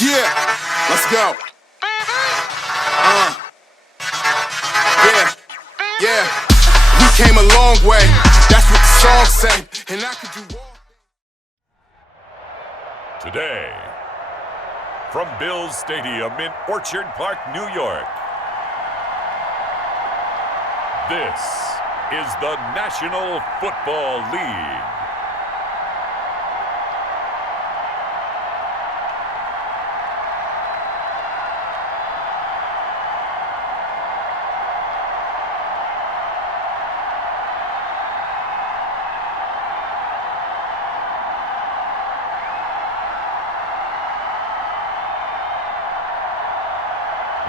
Yeah, let's go. Yeah. We came a long way. That's what the song say. And I could do all. Today, from Bills Stadium in Orchard Park, New York, this is the National Football League.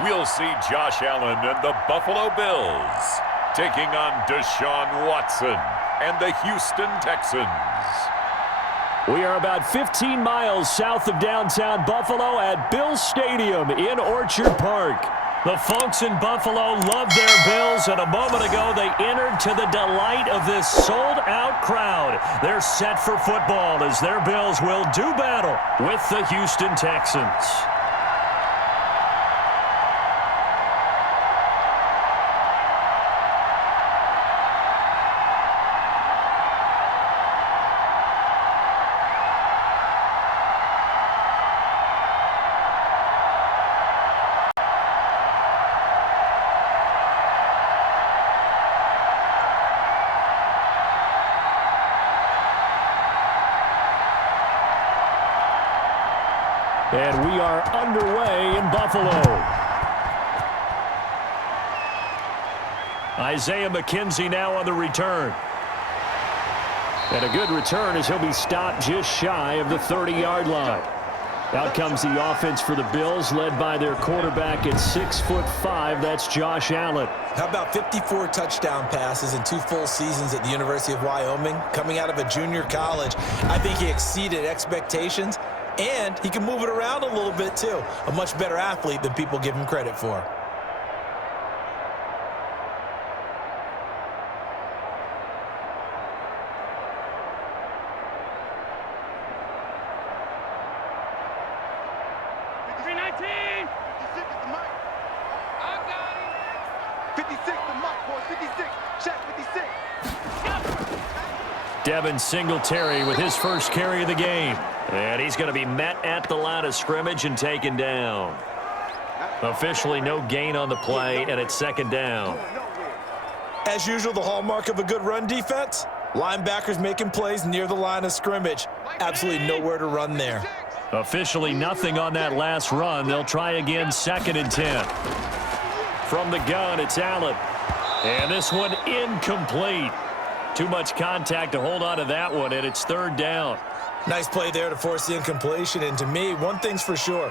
We'll see Josh Allen and the Buffalo Bills taking on Deshaun Watson and the Houston Texans. We are about 15 miles south of downtown Buffalo at Bills Stadium in Orchard Park. The folks in Buffalo love their Bills, and a moment ago they entered to the delight of this sold-out crowd. They're set for football as their Bills will do battle with the Houston Texans. And we are underway in Buffalo. Isaiah McKenzie now on the return. And a good return as he'll be stopped just shy of the 30-yard line. Out comes the offense for the Bills, led by their quarterback at 6'5". That's Josh Allen. How about 54 touchdown passes in 2 full seasons at the University of Wyoming? Coming out of a junior college, I think he exceeded expectations. And he can move it around a little bit, too. A much better athlete than people give him credit for. Devin Singletary with his first carry of the game. And he's going to be met at the line of scrimmage and taken down. Officially no gain on the play, and it's second down. As usual, the hallmark of a good run defense, linebackers making plays near the line of scrimmage. Absolutely nowhere to run there. Officially nothing on that last run. They'll try again, 2nd and 10. From the gun, it's Allen. And this one incomplete. Too much contact to hold on to that one, and it's 3rd down. Nice play there to force the incompletion. And to me, one thing's for sure.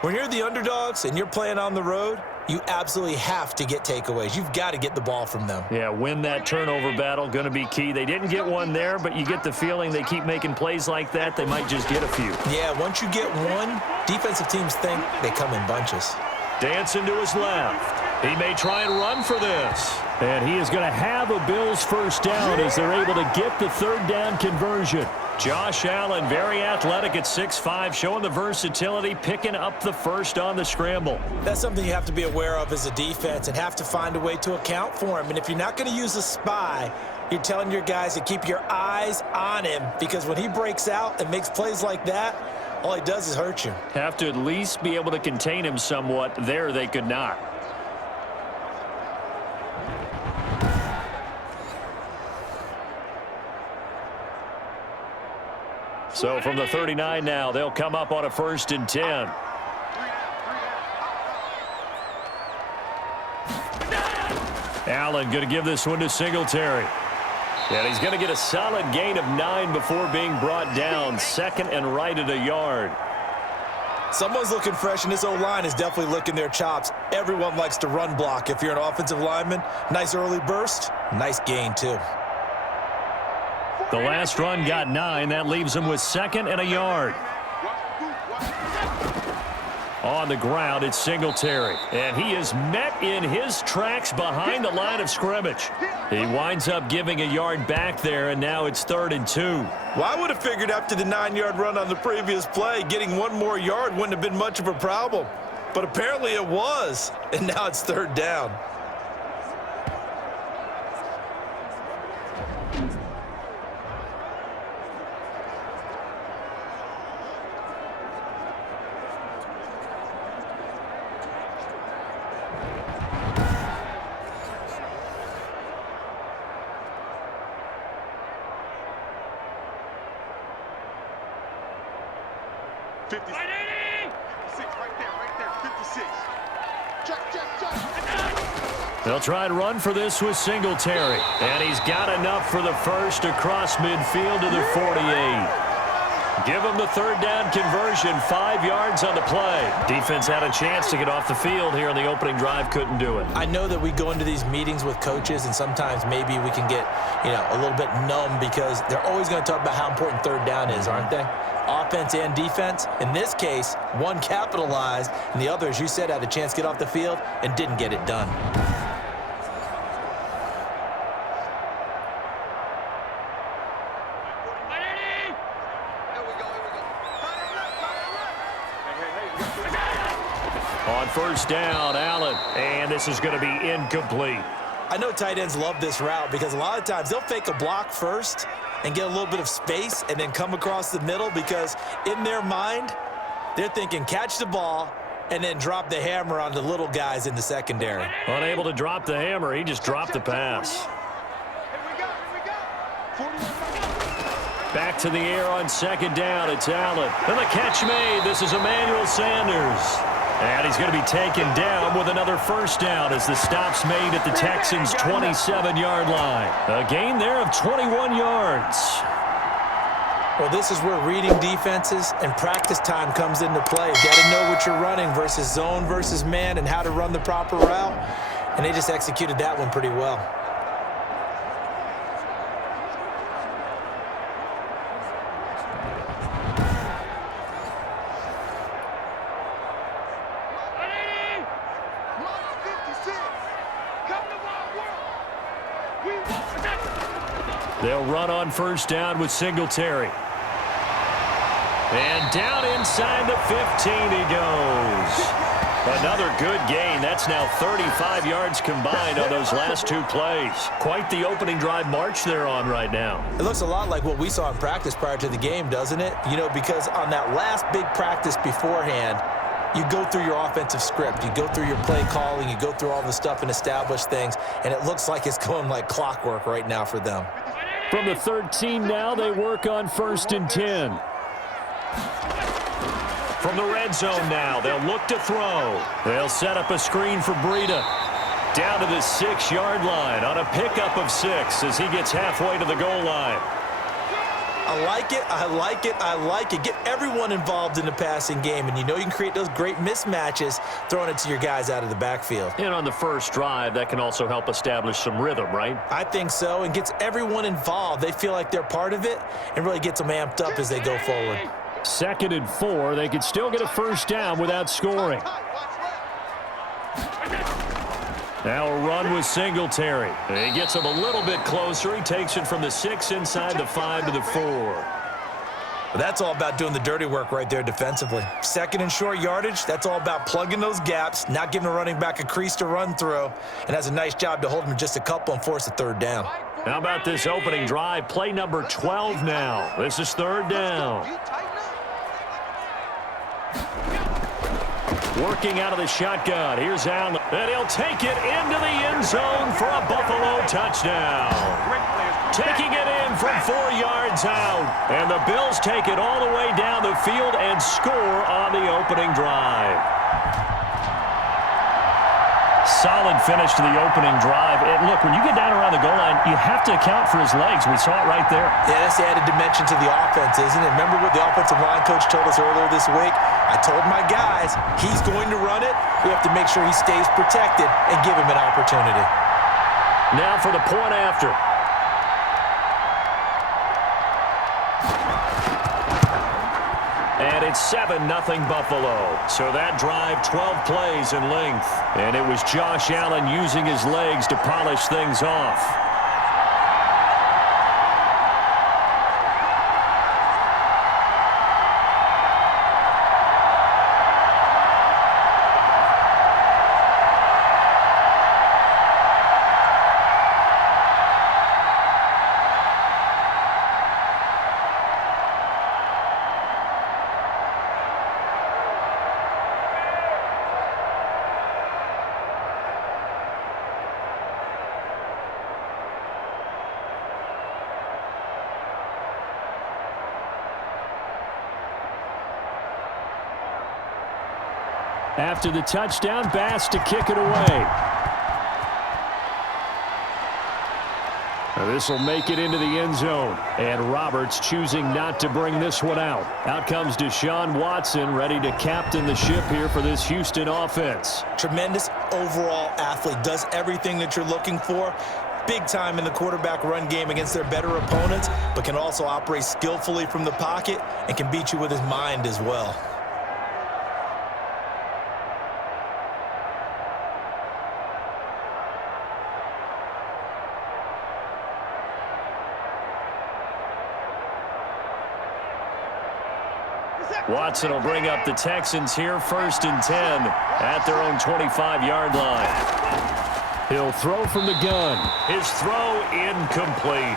When you're the underdogs and you're playing on the road, you absolutely have to get takeaways. You've got to get the ball from them. Yeah, win that turnover battle, going to be key. They didn't get one there, but you get the feeling they keep making plays like that, they might just get a few. Yeah, once you get one, defensive teams think they come in bunches. Dancing to his left. He may try and run for this. And he is going to have a Bills first down as they're able to get the 3rd down conversion. Josh Allen, very athletic at 6'5", showing the versatility, picking up the first on the scramble. That's something you have to be aware of as a defense and have to find a way to account for him. And if you're not going to use a spy, you're telling your guys to keep your eyes on him, because when he breaks out and makes plays like that, all he does is hurt you. Have to at least be able to contain him somewhat. There they could not. So from the 39 now, they'll come up on a 1st and 10. Allen going to give this one to Singletary. And he's going to get a solid gain of 9 before being brought down. 2nd and right at a yard. Someone's looking fresh, and this O-line is definitely licking their chops. Everyone likes to run block if you're an offensive lineman. Nice early burst. Nice gain, too. The last run got 9. That leaves him with 2nd and a yard. On the ground, it's Singletary. And he is met in his tracks behind the line of scrimmage. He winds up giving a yard back there, and now it's 3rd and 2. Well, I would have figured after the 9-yard run on the previous play, getting one more yard wouldn't have been much of a problem. But apparently it was, and now it's 3rd down. They'll try and run for this with Singletary. And he's got enough for the first across midfield to the 48. Give him the 3rd down conversion, 5 yards on the play. Defense had a chance to get off the field here on the opening drive, couldn't do it. I know that we go into these meetings with coaches, and sometimes maybe we can get, a little bit numb because they're always going to talk about how important 3rd down is, aren't they? Offense and defense. In this case, one capitalized, and the other, as you said, had a chance to get off the field and didn't get it done. On 1st down, Allen, and this is going to be incomplete. I know tight ends love this route because a lot of times they'll fake a block first and get a little bit of space and then come across the middle because in their mind, they're thinking catch the ball and then drop the hammer on the little guys in the secondary. Unable to drop the hammer, he just dropped the pass. Back to the air on 2nd down, it's Allen. And the catch made, this is Emmanuel Sanders. And he's going to be taken down with another 1st down as the stop's made at the Texans' 27-yard line. A gain there of 21 yards. Well, this is where reading defenses and practice time comes into play. You got to know what you're running versus zone versus man and how to run the proper route. And they just executed that one pretty well. They'll run on 1st down with Singletary. And down inside the 15 he goes. Another good gain. That's now 35 yards combined on those last 2 plays. Quite the opening drive march they're on right now. It looks a lot like what we saw in practice prior to the game, doesn't it? Because on that last big practice beforehand, you go through your offensive script. You go through your play calling. You go through all the stuff and establish things. And it looks like it's going like clockwork right now for them. From the 13 now, they work on 1st and 10. From the red zone now, they'll look to throw. They'll set up a screen for Breida. Down to the 6-yard line on a pickup of 6 as he gets halfway to the goal line. I like it, I like it, I like it. Get everyone involved in the passing game, and you can create those great mismatches throwing it to your guys out of the backfield. And on the first drive, that can also help establish some rhythm, right? I think so, and gets everyone involved. They feel like they're part of it and really gets them amped up as they go forward. 2nd and 4, they could still get a 1st down without scoring. Now a run with Singletary. He gets him a little bit closer. He takes it from the 6 inside the 5 to the 4. But that's all about doing the dirty work right there defensively. 2nd and short yardage, that's all about plugging those gaps, not giving a running back a crease to run through, and has a nice job to hold him just a couple and force a 3rd down. How about this opening drive? Play number 12 now. This is 3rd down. Working out of the shotgun. Here's Allen. And he'll take it into the end zone for a Buffalo touchdown. Taking it in from 4 yards out. And the Bills take it all the way down the field and score on the opening drive. Solid finish to the opening drive. And look, when you get down around the goal line, you have to account for his legs. We saw it right there. Yeah, that's the added dimension to the offense, isn't it? Remember what the offensive line coach told us earlier this week? I told my guys, he's going to run it. We have to make sure he stays protected and give him an opportunity. Now for the point after. And It's 7-0 Buffalo. So that drive, 12 plays in length. And it was Josh Allen using his legs to polish things off. After the touchdown, Bass to kick it away. This will make it into the end zone. And Roberts choosing not to bring this one out. Out comes Deshaun Watson, ready to captain the ship here for this Houston offense. Tremendous overall athlete. Does everything that you're looking for. Big time in the quarterback run game against their better opponents, but can also operate skillfully from the pocket and can beat you with his mind as well. Watson will bring up the Texans here, 1st and 10 at their own 25-yard line. He'll throw from the gun. His throw incomplete.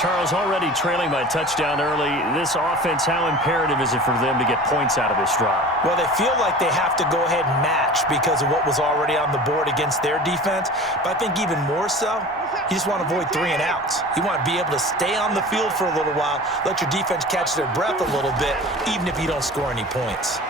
Charles, already trailing by a touchdown early. This offense, how imperative is it for them to get points out of this drive? Well, they feel like they have to go ahead and match because of what was already on the board against their defense. But I think even more so, you just want to avoid 3 and outs. You want to be able to stay on the field for a little while, let your defense catch their breath a little bit, even if you don't score any points.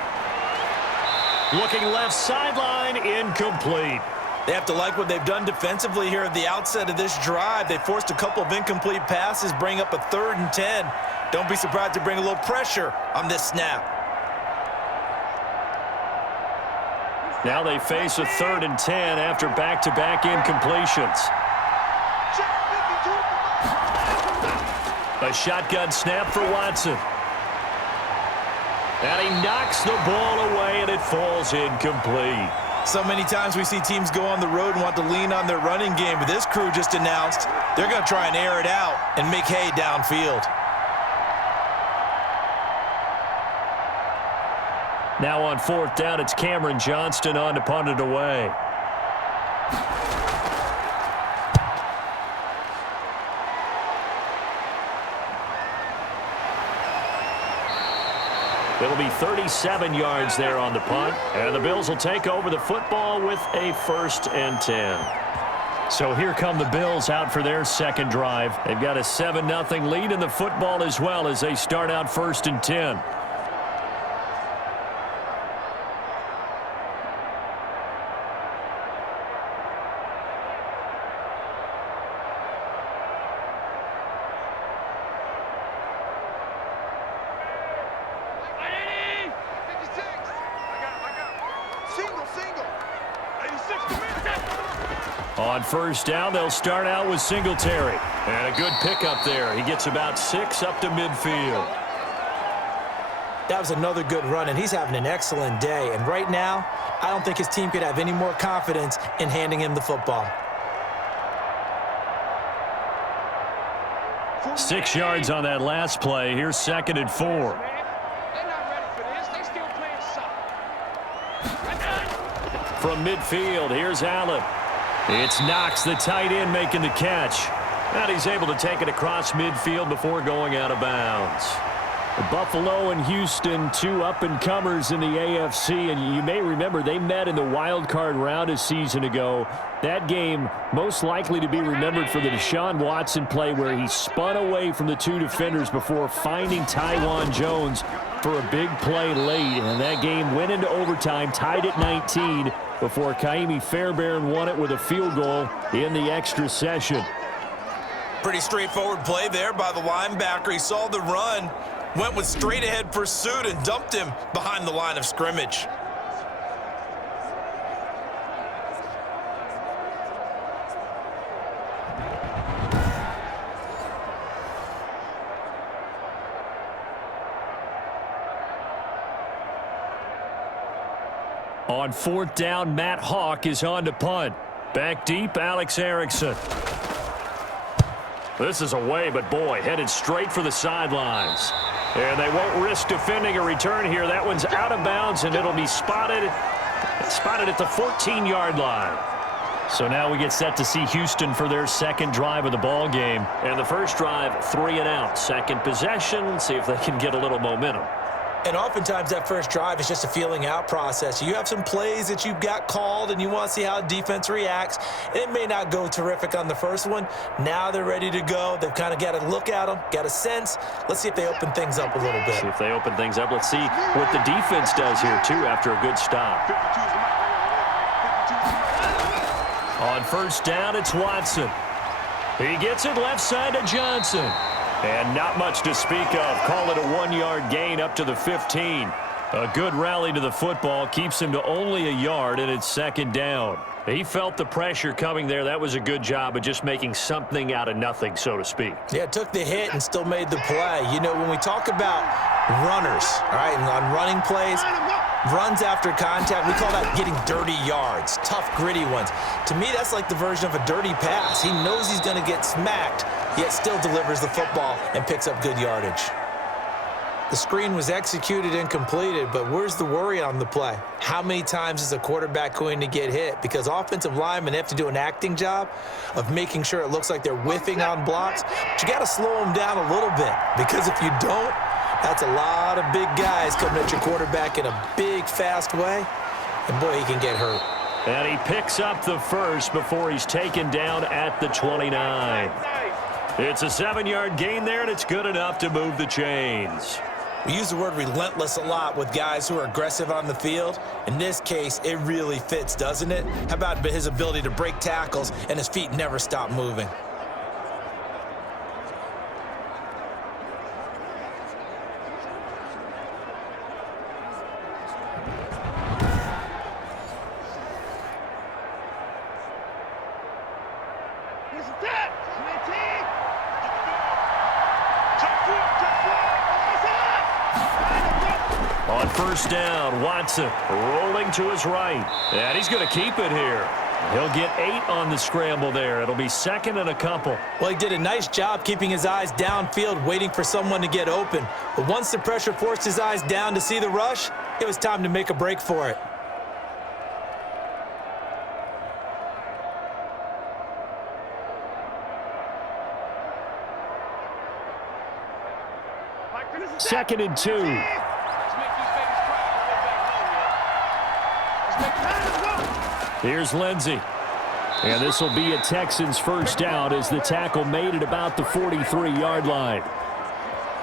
Looking left sideline, incomplete. They have to like what they've done defensively here at the outset of this drive. They forced a couple of incomplete passes, bring up a 3rd and 10. Don't be surprised to bring a little pressure on this snap. Now they face a 3rd and 10 after back-to-back incompletions. A shotgun snap for Watson. And he knocks the ball away, and it falls incomplete. So many times we see teams go on the road and want to lean on their running game, but this crew just announced they're going to try and air it out and make hay downfield. Now on 4th down, it's Cameron Johnston on to punt it away. It'll be 37 yards there on the punt, and the Bills will take over the football with a 1st and 10. So here come the Bills out for their second drive. They've got a 7-0 lead in the football as well as they start out 1st and 10. On 1st down, they'll start out with Singletary. And a good pickup there. He gets about 6 up to midfield. That was another good run, and he's having an excellent day. And right now, I don't think his team could have any more confidence in handing him the football. 6 yards on that last play. Here's 2nd and 4. From midfield, here's Allen. It's Knox, the tight end, making the catch. And he's able to take it across midfield before going out of bounds. Buffalo and Houston, 2 up-and-comers in the AFC, and you may remember they met in the wild card round a season ago. That game most likely to be remembered for the Deshaun Watson play where he spun away from the 2 defenders before finding Tywan Jones for a big play late, and that game went into overtime, tied at 19, before Kaimi Fairbairn won it with a field goal in the extra session. Pretty straightforward play there by the linebacker. He saw the run, went with straight-ahead pursuit, and dumped him behind the line of scrimmage. On 4th down, Matt Hawk is on to punt. Back deep, Alex Erickson. This is away, but boy, headed straight for the sidelines. And they won't risk defending a return here. That one's out of bounds, and it'll be spotted at the 14-yard line. So now we get set to see Houston for their second drive of the ball game. And the first drive, 3 and out. Second possession, see if they can get a little momentum. And oftentimes that first drive is just a feeling out process. You have some plays that you've got called and you want to see how defense reacts. It may not go terrific on the first one. Now they're ready to go. They've kind of got to look at them, got a sense. Let's see if they open things up a little bit. See if they open things up. Let's see what the defense does here, too, after a good stop. On first down, it's Watson. He gets it left side to Johnson. And not much to speak of. Call it a 1-yard gain up to the 15. A good rally to the football keeps him to only a yard, and it's second down. He felt the pressure coming there. That was a good job of just making something out of nothing, so to speak. Yeah, took the hit and still made the play. You know, when we talk about runners, all right, and on running plays, runs after contact, we call that getting dirty yards, tough, gritty ones. To me, that's like the version of a dirty pass. He knows he's going to get smacked, yet still delivers the football and picks up good yardage. The screen was executed and completed, but where's the worry on the play? How many times is a quarterback going to get hit? Because offensive linemen have to do an acting job of making sure it looks like they're whiffing on blocks. But you got to slow them down a little bit, because if you don't, that's a lot of big guys coming at your quarterback in a big, fast way. And boy, he can get hurt. And he picks up the first before he's taken down at the 29. It's a 7-yard gain there, and it's good enough to move the chains. We use the word relentless a lot with guys who are aggressive on the field. In this case, it really fits, doesn't it? How about his ability to break tackles and his feet never stop moving? On first down, Watson rolling to his right. And he's going to keep it here. He'll get 8 on the scramble there. It'll be second and a couple. Well, he did a nice job keeping his eyes downfield, waiting for someone to get open. But once the pressure forced his eyes down to see the rush, it was time to make a break for it. Second and 2. Here's Lindsey. And this will be a Texans first down as the tackle made it about the 43-yard line.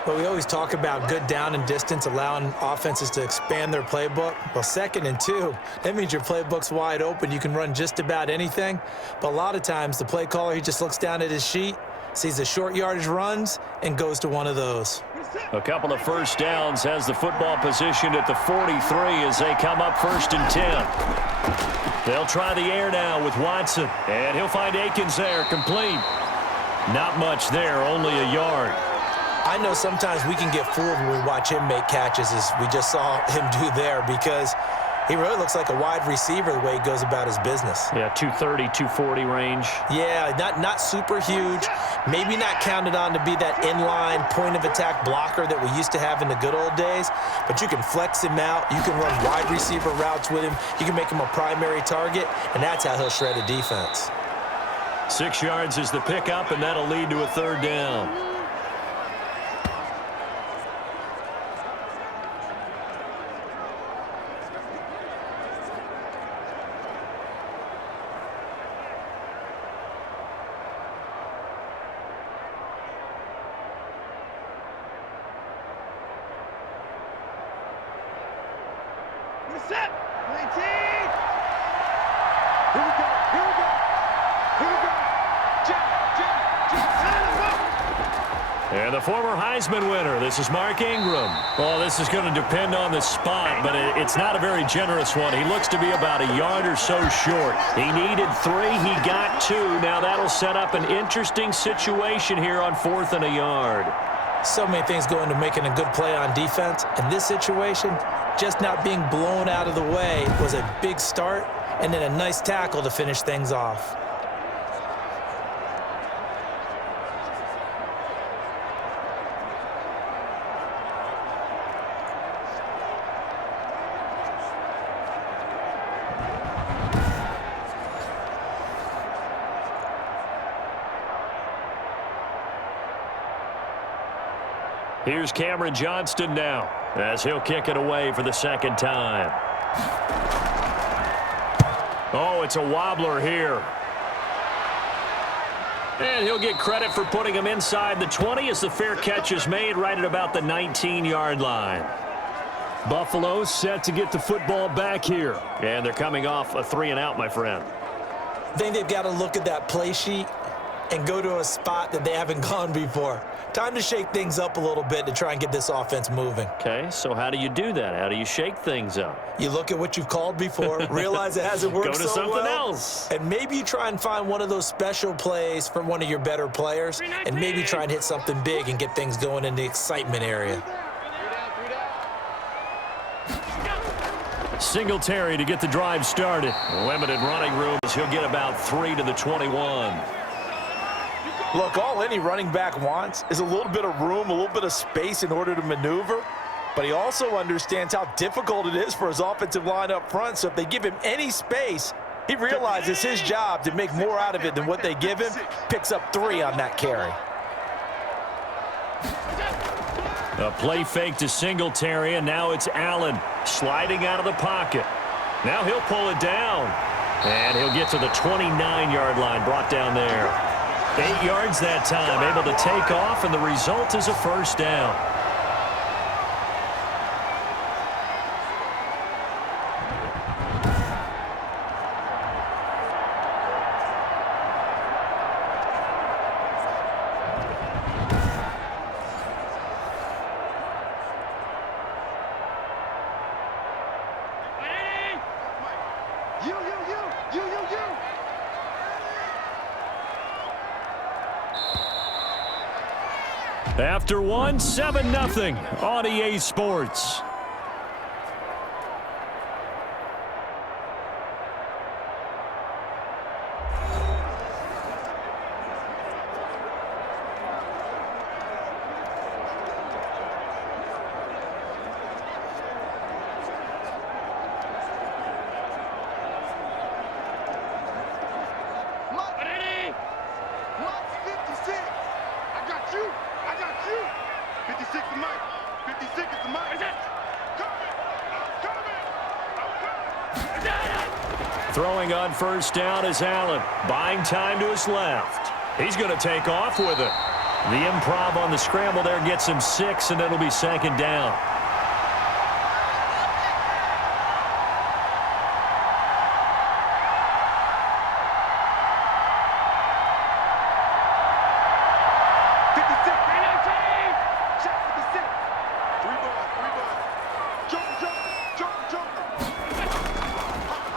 Well, we always talk about good down and distance, allowing offenses to expand their playbook. Well, second and 2, that means your playbook's wide open. You can run just about anything. But a lot of times, the play caller, he just looks down at his sheet, sees the short yardage runs, and goes to one of those. A couple of first downs, has the football positioned at the 43 as they come up first and 10. They'll try the air now with Watson, and he'll find Akins there, complete. Not much there, only a yard. I know sometimes we can get fooled when we watch him make catches, as we just saw him do there, because he really looks like a wide receiver the way he goes about his business. Yeah, 230, 240 range. Yeah, not super huge. Maybe not counted on to be that inline point-of-attack blocker that we used to have in the good old days. But you can flex him out. You can run wide receiver routes with him. You can make him a primary target, and that's how he'll shred a defense. 6 yards is the pickup, and that'll lead to a third down. And the former Heisman winner, this is Mark Ingram. Well, this is going to depend on the spot, but it's not a very generous one. He looks to be about a yard or so short. He needed 3, he got 2. Now that'll set up an interesting situation here on 4th and a yard. So many things go into making a good play on defense. In this situation, just not being blown out of the way was a big start, and then a nice tackle to finish things off. Here's Cameron Johnston now, as he'll kick it away for the second time. Oh, it's a wobbler here. And he'll get credit for putting him inside the 20 as the fair catch is made right at about the 19-yard line. Buffalo set to get the football back here. And they're coming off a 3-and-out, my friend. I think they've got to look at that play sheet and go to a spot that they haven't gone before. Time to shake things up a little bit to try and get this offense moving. Okay, so how do you do that? How do you shake things up? You look at what you've called before, realize it hasn't worked so well. Go to something else. And maybe you try and find one of those special plays from one of your better players, and maybe try and hit something big and get things going in the excitement area. Singletary to get the drive started. Limited running room as he'll get about 3 to the 21. Look, all any running back wants is a little bit of room, a little bit of space in order to maneuver. But he also understands how difficult it is for his offensive line up front. So if they give him any space, he realizes his job to make more out of it than what they give him. Picks up 3 on that carry. A play fake to Singletary, and now it's Allen sliding out of the pocket. Now he'll pull it down. And he'll get to the 29-yard line, brought down there. 8 yards that time, able to take off, and the result is a first down. After one, 7-0 on EA Sports. Throwing on first down is Allen. Buying time to his left. He's going to take off with it. The improv on the scramble there gets him 6, and it'll be second down.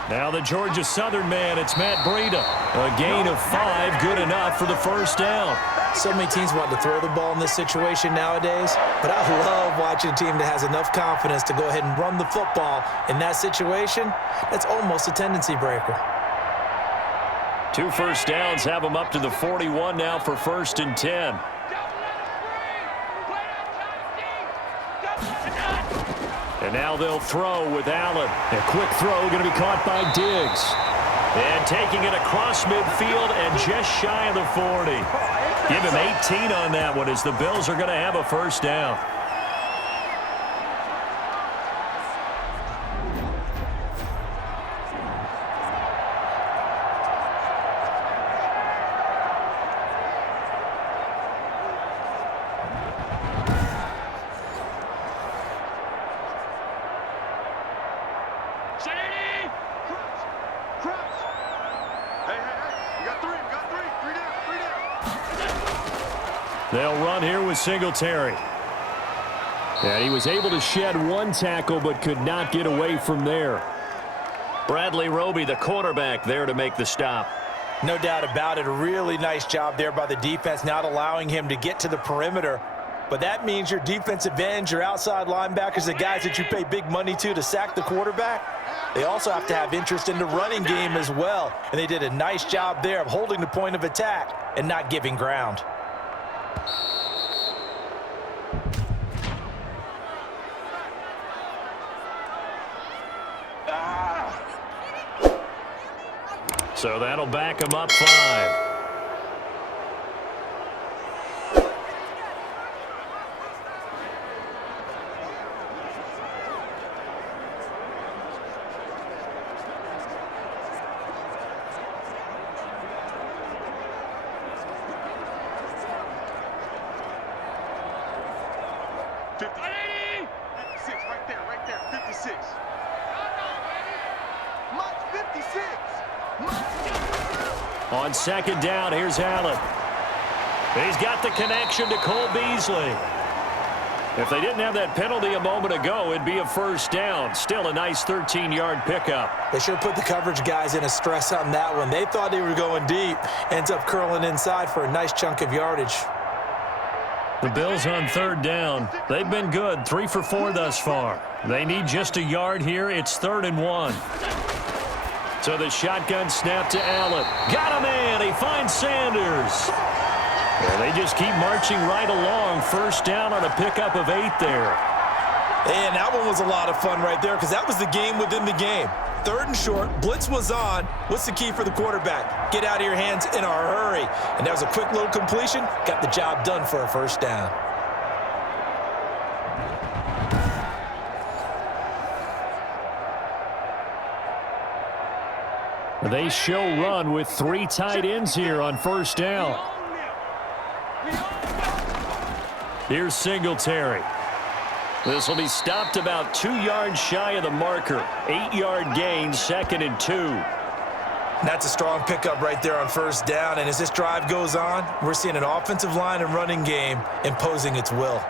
Now the Georgia Southern man, it's Matt Breida. A gain of 5, good enough for the first down. So many teams want to throw the ball in this situation nowadays, but I love watching a team that has enough confidence to go ahead and run the football in that situation. That's almost a tendency breaker. 2 first downs have them up to the 41 now for 1st and 10. And now they'll throw with Allen. A quick throw going to be caught by Diggs. And taking it across midfield and just shy of the 40. Give him 18 on that one as the Bills are going to have a first down. They'll run here with Singletary. And he was able to shed 1 tackle but could not get away from there. Bradley Roby, the quarterback, there to make the stop. No doubt about it. A really nice job there by the defense, not allowing him to get to the perimeter. but that means your defensive ends, your outside linebackers, the guys that you pay big money to sack the quarterback, they also have to have interest in the running game as well. And they did a nice job there of holding the point of attack and not giving ground. So that'll back him up 5. On second down, here's Allen. He's got the connection to Cole Beasley. If they didn't have that penalty a moment ago, it'd be a first down. Still a nice 13-yard pickup. They sure put the coverage guys in a stress on that one. They thought they were going deep. Ends up curling inside for a nice chunk of yardage. The Bills on third down. They've been good, 3 for 4 thus far. They need just a yard here. It's 3rd and 1. So the shotgun snap to Allen. Got him in. He finds Sanders. And they just keep marching right along. First down on a pickup of 8 there. And that one was a lot of fun right there because that was the game within the game. 3rd and short. Blitz was on. What's the key for the quarterback? Get out of your hands in a hurry. And that was a quick little completion. Got the job done for a first down. They show run with 3 tight ends here on first down. Here's Singletary. This will be stopped about 2 yards shy of the marker. 8-yard gain, 2nd and 2. That's a strong pickup right there on first down. And as this drive goes on, we're seeing an offensive line and running game imposing its will.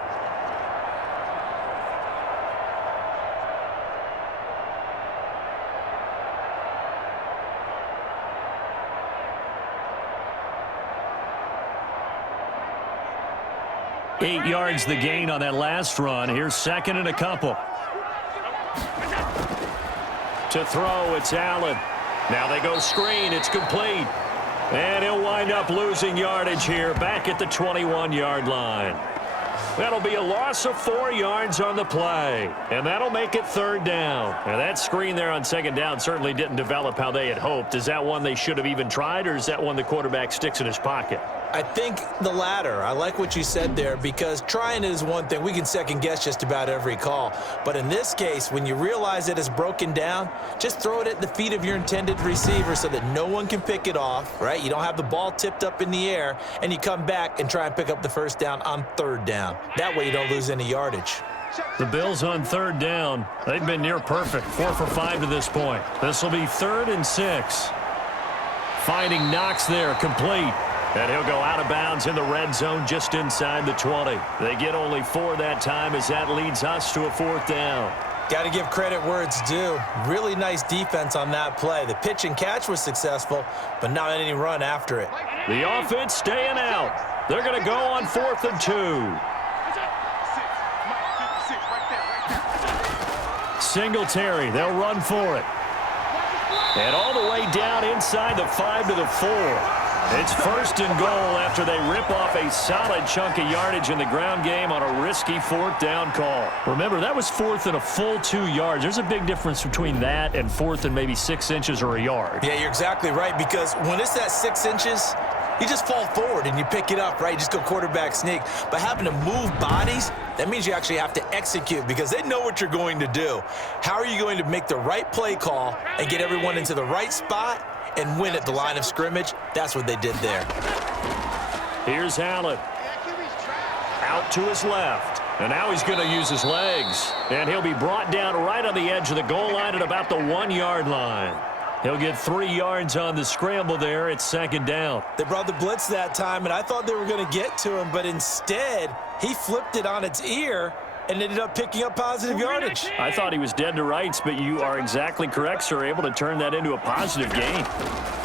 Eight yards the gain on that last run. Here's 2nd and a couple. To throw, it's Allen. Now they go screen. It's complete. And he'll wind up losing yardage here back at the 21-yard line. That'll be a loss of 4 yards on the play. And that'll make it 3rd down. Now that screen there on 2nd down certainly didn't develop how they had hoped. Is that one they should have even tried, or is that one the quarterback sticks in his pocket? I think the latter. I like what you said there because trying it is one thing. We can second guess just about every call. But in this case, when you realize it is broken down, just throw it at the feet of your intended receiver so that no one can pick it off, right? You don't have the ball tipped up in the air, and you come back and try and pick up the first down on 3rd down. That way you don't lose any yardage. The Bills on 3rd down. They've been near perfect, 4 for 5 to this point. This will be 3rd and 6. Finding Knox there, complete. And he'll go out of bounds in the red zone just inside the 20. They get only 4 that time as that leads us to a 4th down. Got to give credit where it's due. Really nice defense on that play. The pitch and catch was successful, but not any run after it. The offense staying out. They're going to go on 4th and 2. Singletary, they'll run for it. And all the way down inside the 5 to the 4. It's 1st and goal after they rip off a solid chunk of yardage in the ground game on a risky 4th down call. Remember, that was 4th and a full 2 yards. There's a big difference between that and 4th and maybe 6 inches or a yard. Yeah, you're exactly right, because when it's that 6 inches, you just fall forward and you pick it up, right? You just go quarterback sneak. But having to move bodies, that means you actually have to execute because they know what you're going to do. How are you going to make the right play call and get everyone into the right spot and win at the line of scrimmage? That's what they did there. Here's Allen. Out to his left. And now he's going to use his legs. And he'll be brought down right on the edge of the goal line at about the 1-yard line. He'll get 3 yards on the scramble there at 2nd down. They brought the blitz that time, and I thought they were going to get to him, but instead, he flipped it on its ear and ended up picking up positive yardage. I thought he was dead to rights, but you are exactly correct, sir. Able to turn that into a positive gain.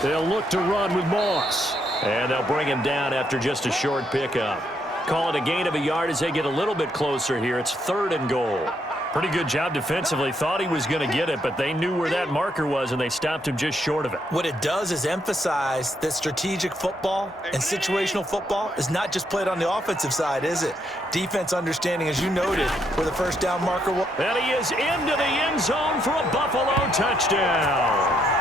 They'll look to run with Moss. And they'll bring him down after just a short pickup. Call it a gain of a yard as they get a little bit closer here. It's 3rd and goal. Pretty good job defensively. Thought he was going to get it, but they knew where that marker was, and they stopped him just short of it. What it does is emphasize that strategic football and situational football is not just played on the offensive side, is it? Defense understanding, as you noted, where the first down marker was. And he is into the end zone for a Buffalo touchdown.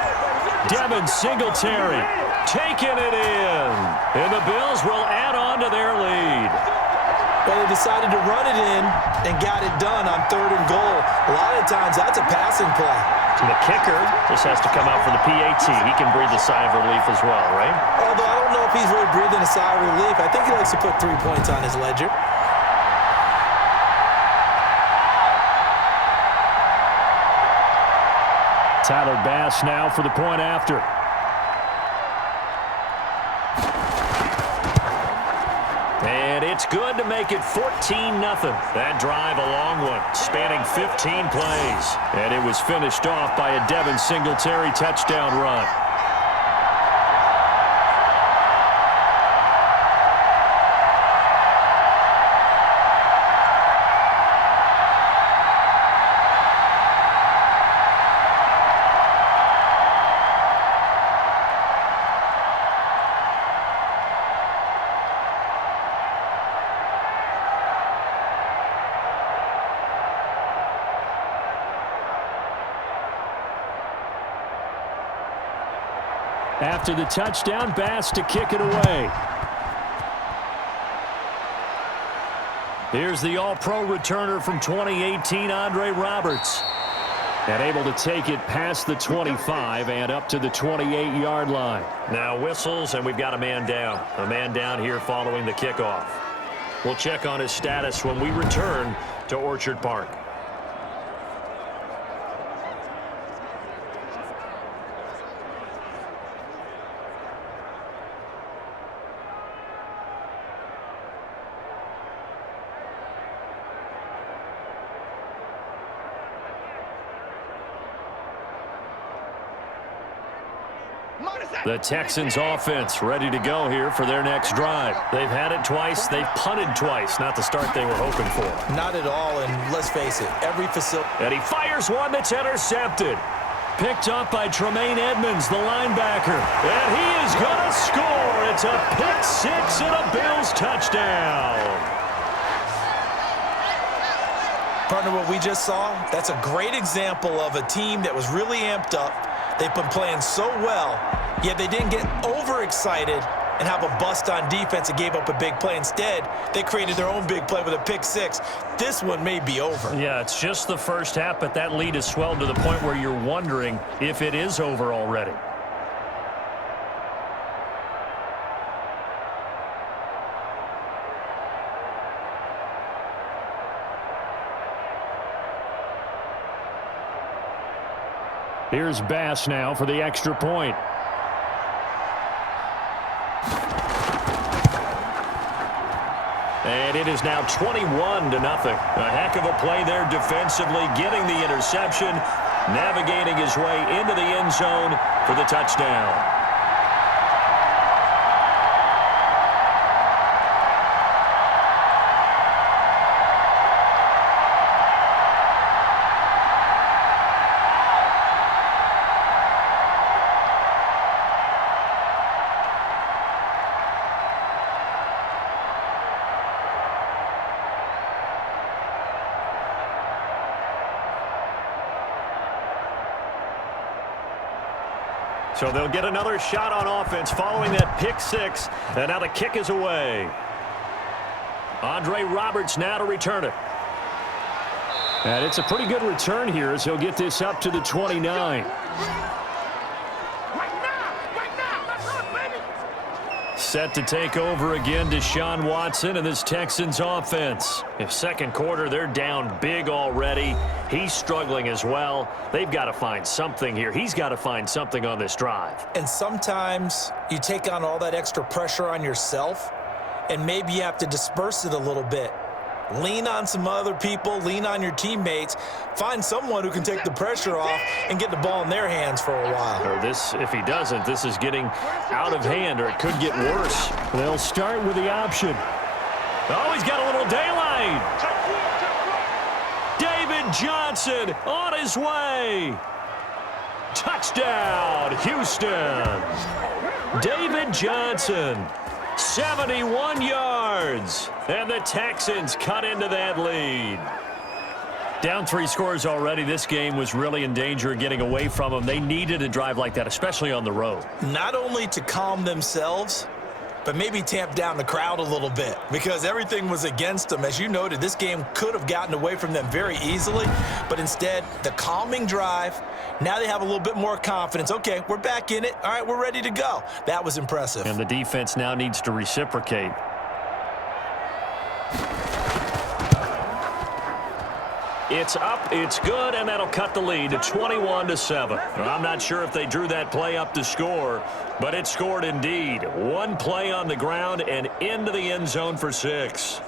Devin Singletary taking it in. And the Bills will add on to their lead. Well, they decided to run it in and got it done on 3rd and goal. A lot of times, that's a passing play. And the kicker just has to come out for the PAT. He can breathe a sigh of relief as well, right? Although I don't know if he's really breathing a sigh of relief. I think he likes to put 3 points on his ledger. Tyler Bass now for the point after. And it's good to make it 14-0. That drive a long one, spanning 15 plays. And it was finished off by a Devin Singletary touchdown run. After the touchdown, Bass to kick it away. Here's the All-Pro returner from 2018, Andre Roberts. And able to take it past the 25 and up to the 28-yard line. Now whistles, and we've got a man down. A man down here following the kickoff. We'll check on his status when we return to Orchard Park. The Texans offense ready to go here for their next drive. They've had it twice. They've punted twice. Not the start they were hoping for. Not at all, and let's face it, every facility. And he fires one that's intercepted. Picked up by Tremaine Edmonds, the linebacker. And he is going to score. It's a pick six and a Bills touchdown. Partner, what we just saw, that's a great example of a team that was really amped up. They've been playing so well, yet they didn't get overexcited and have a bust on defense and gave up a big play. Instead, they created their own big play with a pick six. This one may be over. Yeah, it's just the first half, but that lead has swelled to the point where you're wondering if it is over already. Here's Bass now for the extra point. And it is now 21-0. A heck of a play there defensively, getting the interception, navigating his way into the end zone for the touchdown. So they'll get another shot on offense following that pick six. And now the kick is away. Andre Roberts now to return it. And it's a pretty good return here as he'll get this up to the 29. Set to take over again, Deshaun Watson and this Texans offense. If second quarter, they're down big already. He's struggling as well. They've got to find something here. He's got to find something on this drive. And sometimes you take on all that extra pressure on yourself, and maybe you have to disperse it a little bit. Lean on some other people, lean on your teammates, find someone who can take the pressure off and get the ball in their hands for a while. Or this, if he doesn't, this is getting out of hand, or it could get worse. They'll start with the option. Oh, he's got a little daylight. David Johnson on his way. Touchdown, Houston. David Johnson, 71 yards. And the Texans cut into that lead. Down 3 scores already. This game was really in danger of getting away from them. They needed a drive like that, especially on the road. Not only to calm themselves, but maybe tamp down the crowd a little bit because everything was against them. As you noted, this game could have gotten away from them very easily, but instead, the calming drive, now they have a little bit more confidence. Okay, we're back in it. All right, we're ready to go. That was impressive. And the defense now needs to reciprocate. It's up, it's good, and that'll cut the lead to 21-7. I'm not sure if they drew that play up to score, but it scored indeed. One play on the ground and into the end zone for 6.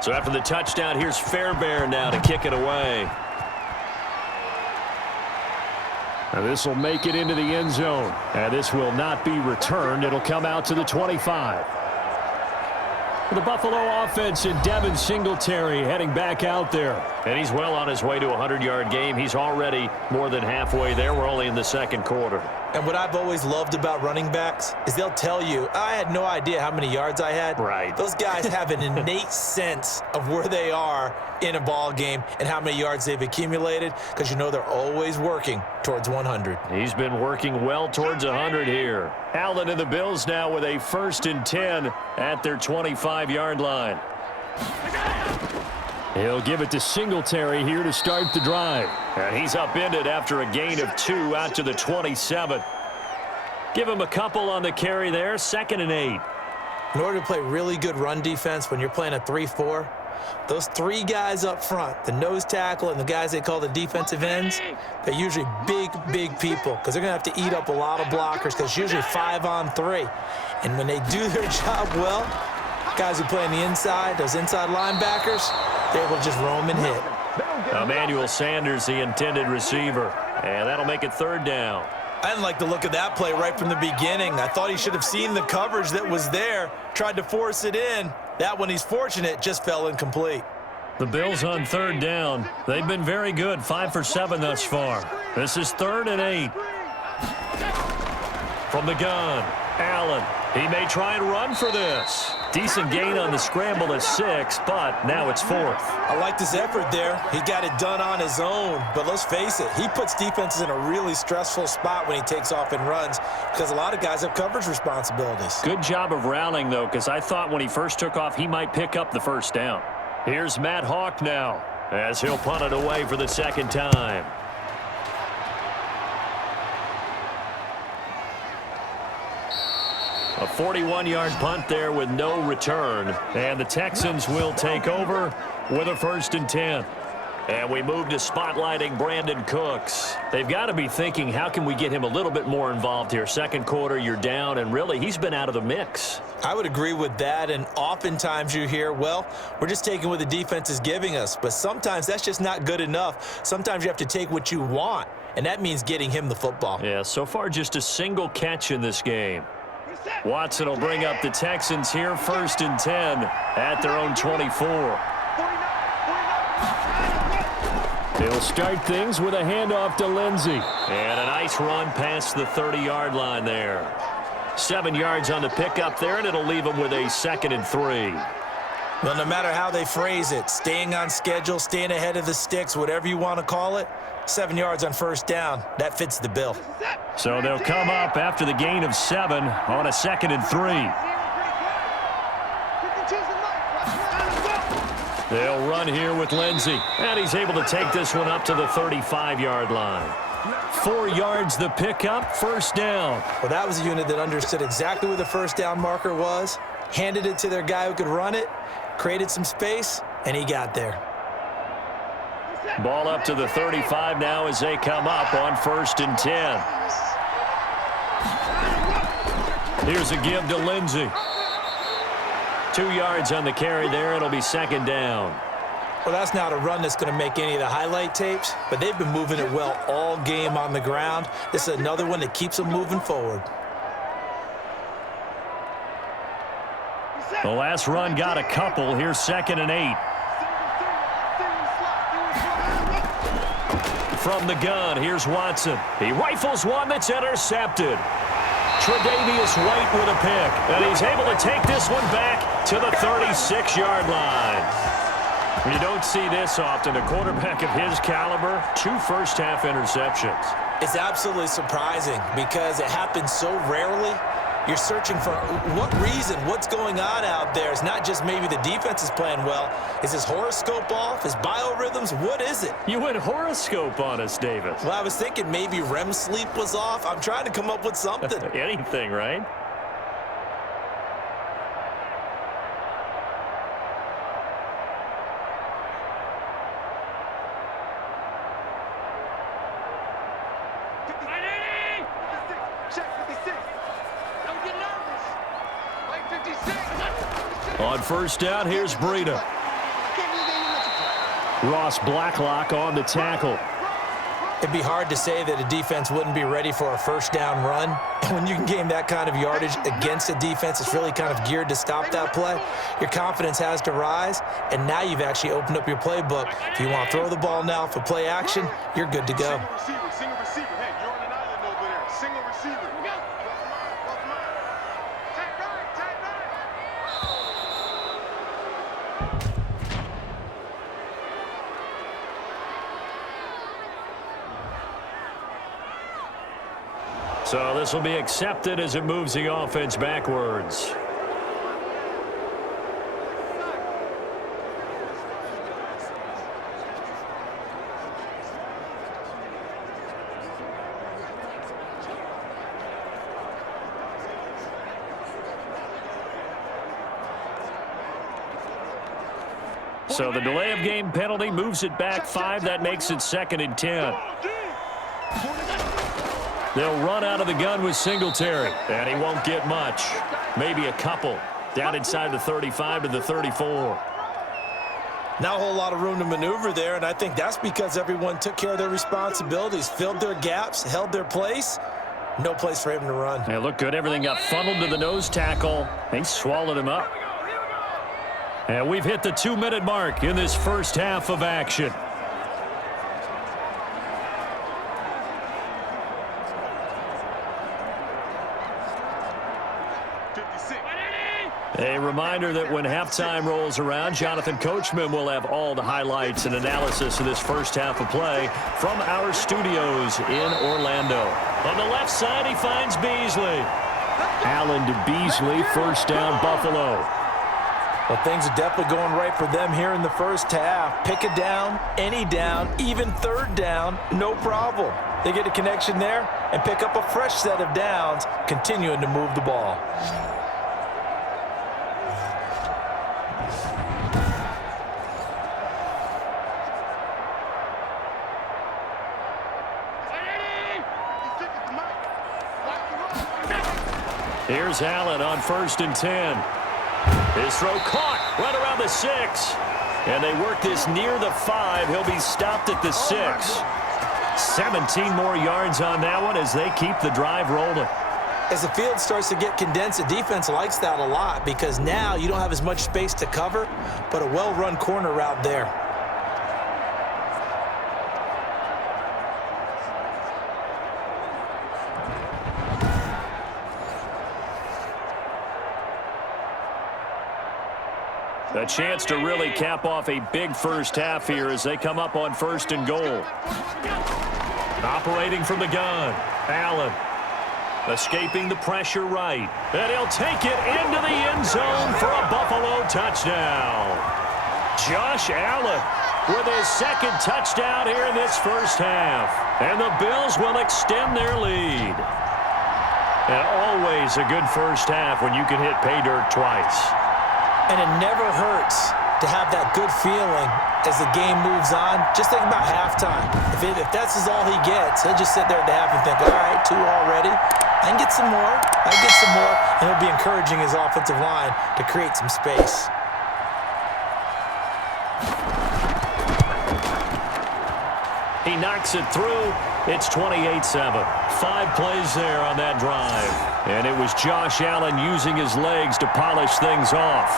So after the touchdown, here's Fairbairn now to kick it away. Now this will make it into the end zone. And this will not be returned. It'll come out to the 25. For the Buffalo offense and Devin Singletary heading back out there. And he's well on his way to a 100-yard game. He's already more than halfway there. We're only in the second quarter. And what I've always loved about running backs is they'll tell you, I had no idea how many yards I had. Right. Those guys have an innate sense of where they are in a ball game and how many yards they've accumulated because you know they're always working towards 100. He's been working well towards 100 here. Allen and the Bills now with a 1st and 10 at their 25-yard line. He'll give it to Singletary here to start the drive. And he's upended after a gain of 2 out to the 27. Give him a couple on the carry there, 2nd and 8. In order to play really good run defense when you're playing a 3-4, those 3 guys up front, the nose tackle and the guys they call the defensive ends, they're usually big people because they're going to have to eat up a lot of blockers because it's usually 5-on-3. And when they do their job well, guys who play on the inside, those inside linebackers, they're able to just roam and hit. Emmanuel Sanders, the intended receiver. And that'll make it 3rd down. I didn't like the look of that play right from the beginning. I thought he should have seen the coverage that was there, tried to force it in. That one, he's fortunate, just fell incomplete. The Bills on 3rd down. They've been very good, 5 for 7 thus far. This is 3rd and 8. From the gun, Allen. He may try and run for this. Decent gain on the scramble at 6, but now it's 4th. I like this effort there. He got it done on his own, but let's face it, he puts defenses in a really stressful spot when he takes off and runs because a lot of guys have coverage responsibilities. Good job of rallying, though, because I thought when he first took off, he might pick up the 1st down. Here's Matt Hawk now as he'll punt it away for the 2nd time. A 41-yard punt there with no return. And the Texans will take over with a 1st and 10. And we move to spotlighting Brandon Cooks. They've got to be thinking, how can we get him a little bit more involved here? Second quarter, you're down, and really, he's been out of the mix. I would agree with that, and oftentimes you hear, well, we're just taking what the defense is giving us. But sometimes that's just not good enough. Sometimes you have to take what you want, and that means getting him the football. Yeah, so far just a single catch in this game. Watson will bring up the Texans here, 1st and 10 at their own 24. He'll start things with a handoff to Lindsey. And a nice run past the 30-yard line there. 7 yards on the pickup there, and it'll leave him with a 2nd and 3. Well, no matter how they phrase it, staying on schedule, staying ahead of the sticks, whatever you want to call it, 7 yards on 1st down, that fits the bill. So they'll come up after the gain of 7 on a 2nd and 3. They'll run here with Lindsey, and he's able to take this one up to the 35-yard line. 4 yards the pickup, first down. Well, that was a unit that understood exactly where the first down marker was, handed it to their guy who could run it, created some space, and he got there. Ball up to the 35 now as they come up on 1st and 10. Here's a give to Lindsey. 2 yards on the carry there. It'll be 2nd down. Well, that's not a run that's going to make any of the highlight tapes, but they've been moving it well all game on the ground. This is another one that keeps them moving forward. The last run got a couple. Here's 2nd and 8. From the gun, here's Watson. He rifles one that's intercepted. Tre'Davious White with a pick, and he's able to take this one back to the 36-yard line. You don't see this often. A quarterback of his caliber, 2 first-half interceptions. It's absolutely surprising because it happens so rarely. You're searching for what reason, what's going on out there. It's not just maybe the defense is playing well. Is his horoscope off? His biorhythms? What is it? You went horoscope on us, Davis. Well, I was thinking maybe REM sleep was off. I'm trying to come up with something. Anything, right? On 1st down, here's Breida. Ross Blacklock on the tackle. It'd be hard to say that a defense wouldn't be ready for a 1st down run. And when you can gain that kind of yardage against a defense that's really kind of geared to stop that play, your confidence has to rise, and now you've actually opened up your playbook. If you want to throw the ball now for play action, you're good to go. Single receiver. Hey, you're on an island over there. Single receiver. So this will be accepted as it moves the offense backwards. So the delay of game penalty moves it back 5. That makes it 2nd and 10. They'll run out of the gun with Singletary, and he won't get much. Maybe a couple. Down inside the 35 to the 34. Not a whole lot of room to maneuver there, and I think that's because everyone took care of their responsibilities, filled their gaps, held their place. No place for him to run. They look good. Everything got funneled to the nose tackle. They swallowed him up. And we've hit the 2-minute mark in this first half of action. A reminder that when halftime rolls around, Jonathan Coachman will have all the highlights and analysis of this first half of play from our studios in Orlando. On the left side, he finds Beasley. Allen to Beasley, 1st down, Buffalo. Well, things are definitely going right for them here in the first half. Pick a down, any down, even 3rd down, no problem. They get a connection there and pick up a fresh set of downs, continuing to move the ball. Here's Allen on 1st and 10. His throw caught right around the 6. And they work this near the 5. He'll be stopped at the 6. 17 more yards on that one as they keep the drive rolling. As the field starts to get condensed, the defense likes that a lot because now you don't have as much space to cover, but a well-run corner route there. A chance to really cap off a big first half here as they come up on 1st and goal. Operating from the gun, Allen. Escaping the pressure right. And he'll take it into the end zone for a Buffalo touchdown. Josh Allen with his second touchdown here in this first half. And the Bills will extend their lead. And always a good first half when you can hit pay dirt twice. And it never hurts to have that good feeling as the game moves on. Just think about halftime. If that's all he gets, he'll just sit there at the half and think, all right, 2 already. I can get some more. I can get some more. And he'll be encouraging his offensive line to create some space. He knocks it through. It's 28-7. 5 plays there on that drive. And it was Josh Allen using his legs to polish things off.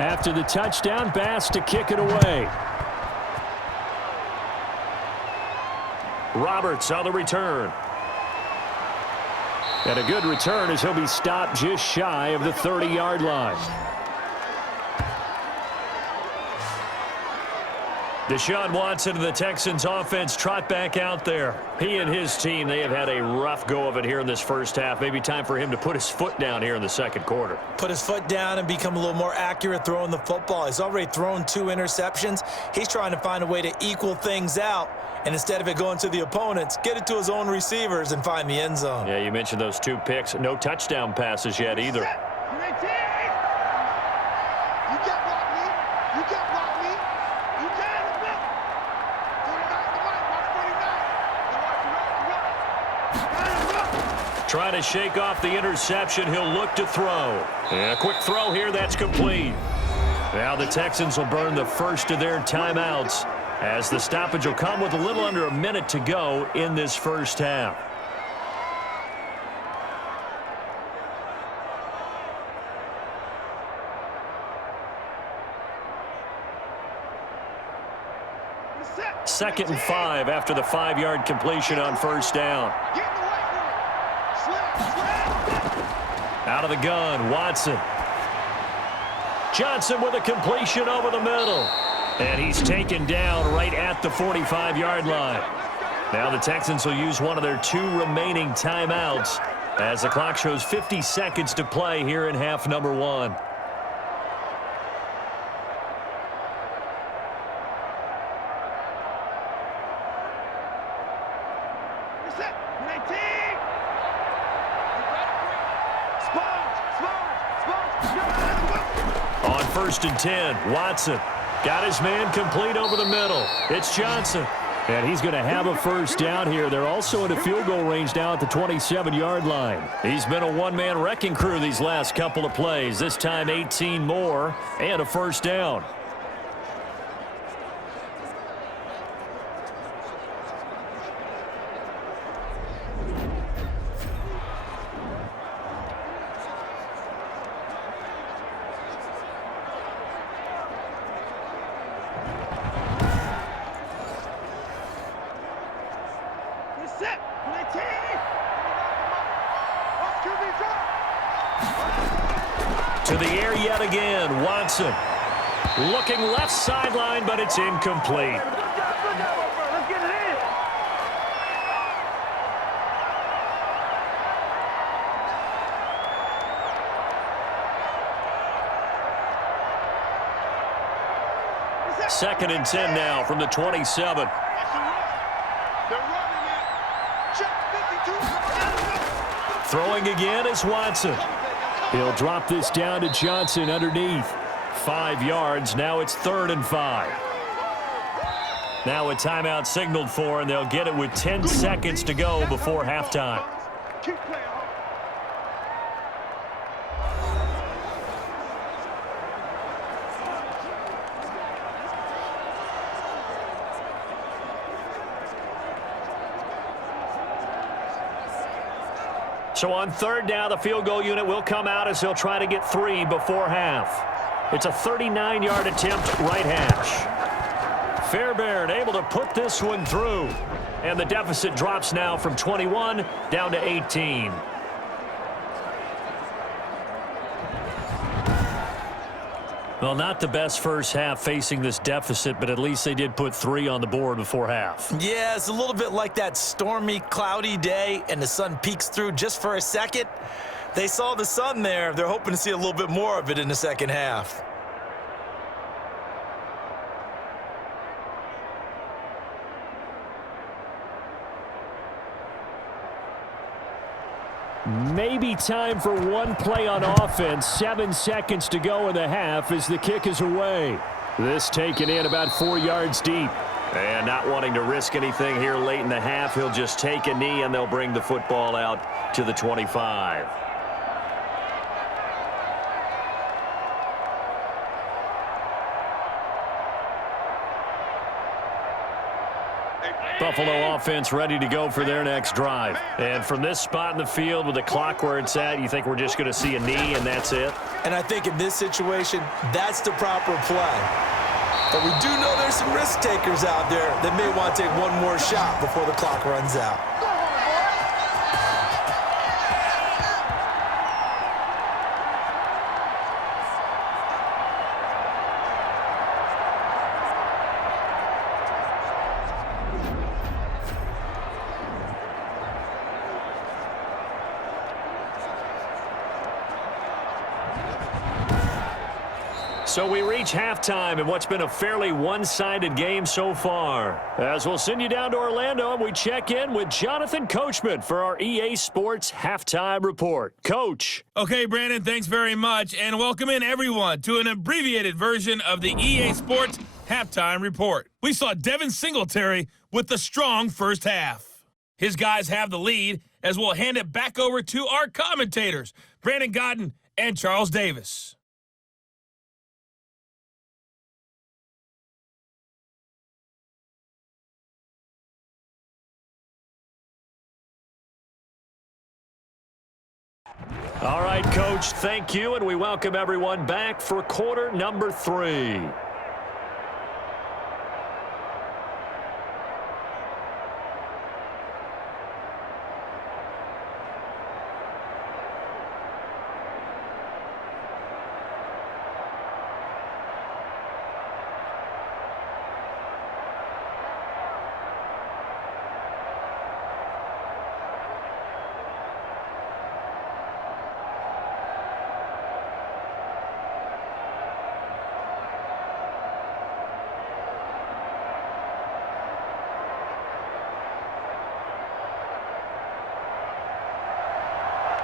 After the touchdown, Bass to kick it away. Roberts on the return. And a good return as he'll be stopped just shy of the 30-yard line. Deshaun Watson of the Texans offense trot back out there. He and his team, they have had a rough go of it here in this first half. Maybe time for him to put his foot down here in the second quarter. Put his foot down and become a little more accurate throwing the football. He's already thrown 2 interceptions. He's trying to find a way to equal things out. And instead of it going to the opponents, get it to his own receivers and find the end zone. Yeah, you mentioned those 2 picks. No touchdown passes yet either. Trying to shake off the interception. He'll look to throw. And a quick throw here. That's complete. Now the Texans will burn the first of their timeouts as the stoppage will come with a little under a minute to go in this first half. Second and 5 after the 5-yard completion on first down. Out of the gun, Watson. Johnson with a completion over the middle. And he's taken down right at the 45-yard line. Now the Texans will use one of their 2 remaining timeouts as the clock shows 50 seconds to play here in half number 1. On first and 10, Watson got his man complete over the middle. It's Johnson. And he's going to have a first down here. They're also in a field goal range now at the 27-yard line. He's been a one-man wrecking crew these last couple of plays. This time 18 more and a first down. To the air yet again, Watson. Looking left sideline, but it's incomplete. Second and 10 now from the 27. Throwing again is Watson. He'll drop this down to Johnson underneath. 5 yards. Now it's 3rd and 5. Now a timeout signaled for, and they'll get it with 10 seconds to go before halftime. So on 3rd down, the field goal unit will come out as he'll try to get 3 before half. It's a 39-yard attempt, right hash. Fairbairn able to put this one through. And the deficit drops now from 21 down to 18. Well, not the best first half facing this deficit, but at least they did put 3 on the board before half. Yeah, it's a little bit like that stormy, cloudy day, and the sun peeks through just for a second. They saw the sun there. They're hoping to see a little bit more of it in the second half. Maybe time for one play on offense. 7 seconds to go in the half as the kick is away. This taken in about 4 yards deep. And not wanting to risk anything here late in the half, he'll just take a knee and they'll bring the football out to the 25. Buffalo offense ready to go for their next drive. And from this spot in the field with the clock where it's at, you think we're just going to see a knee and that's it? And I think in this situation, that's the proper play. But we do know there's some risk takers out there that may want to take one more shot before the clock runs out. So we reach halftime in what's been a fairly one-sided game so far. As we'll send you down to Orlando, and we check in with Jonathan Coachman for our EA Sports Halftime Report. Coach. Okay, Brandon, thanks very much, and welcome in everyone to an abbreviated version of the EA Sports Halftime Report. We saw Devin Singletary with the strong first half. His guys have the lead as we'll hand it back over to our commentators, Brandon Godden and Charles Davis. All right, Coach, thank you, and we welcome everyone back for quarter number 3.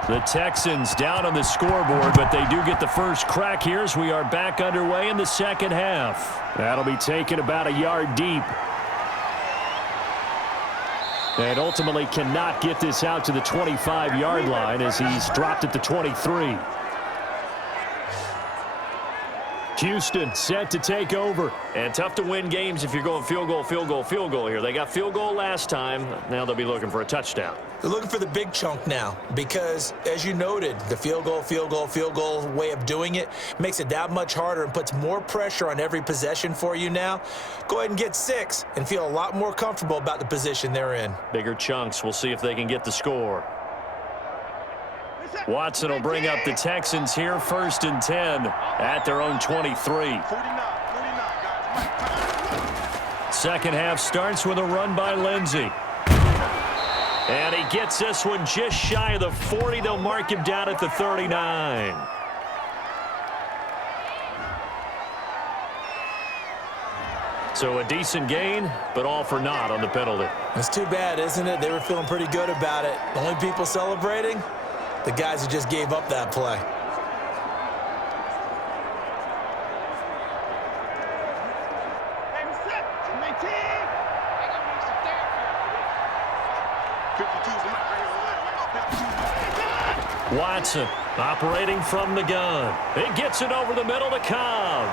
The Texans down on the scoreboard, but they do get the first crack here as we are back underway in the second half. That'll be taken about a yard deep. And ultimately cannot get this out to the 25-yard line as he's dropped at the 23. Houston set to take over. And tough to win games if you're going field goal, field goal, field goal here. They got field goal last time. Now they'll be looking for a touchdown. They're looking for the big chunk now because, as you noted, the field goal way of doing it makes it that much harder and puts more pressure on every possession for you now. Go ahead and get 6 and feel a lot more comfortable about the position they're in. Bigger chunks. We'll see if they can get the score. Watson will bring up the Texans here, 1st and 10 at their own 23. Second half starts with a run by Lindsey. And he gets this one just shy of the 40. They'll mark him down at the 39. So a decent gain, but all for naught on the penalty. It's too bad, isn't it? They were feeling pretty good about it. The only people celebrating, the guys who just gave up that play. Watson operating from the gun. He gets it over the middle to Cobb.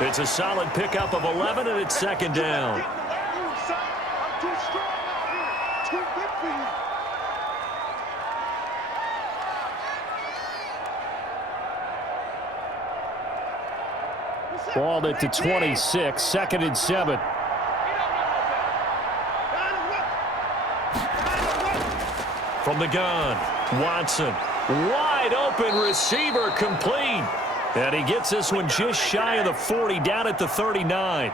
It's a solid pickup of 11, and it's 2nd down. Ball at the 26, 2nd and 7. From the gun, Watson. Wide open receiver, complete. And he gets this one just shy of the 40, down at the 39.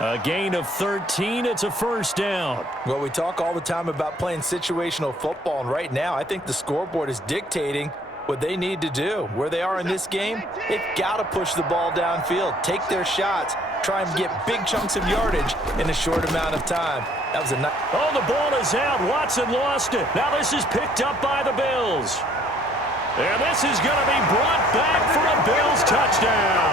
A gain of 13. It's a first down. Well, we talk all the time about playing situational football, and right now I think the scoreboard is dictating what they need to do. Where they are in this game, they've got to push the ball downfield, take their shots, try and get big chunks of yardage in a short amount of time. That was a nice... Oh, the ball is out. Watson lost it. Now this is picked up by the Bills. And this is going to be brought back for a Bills touchdown.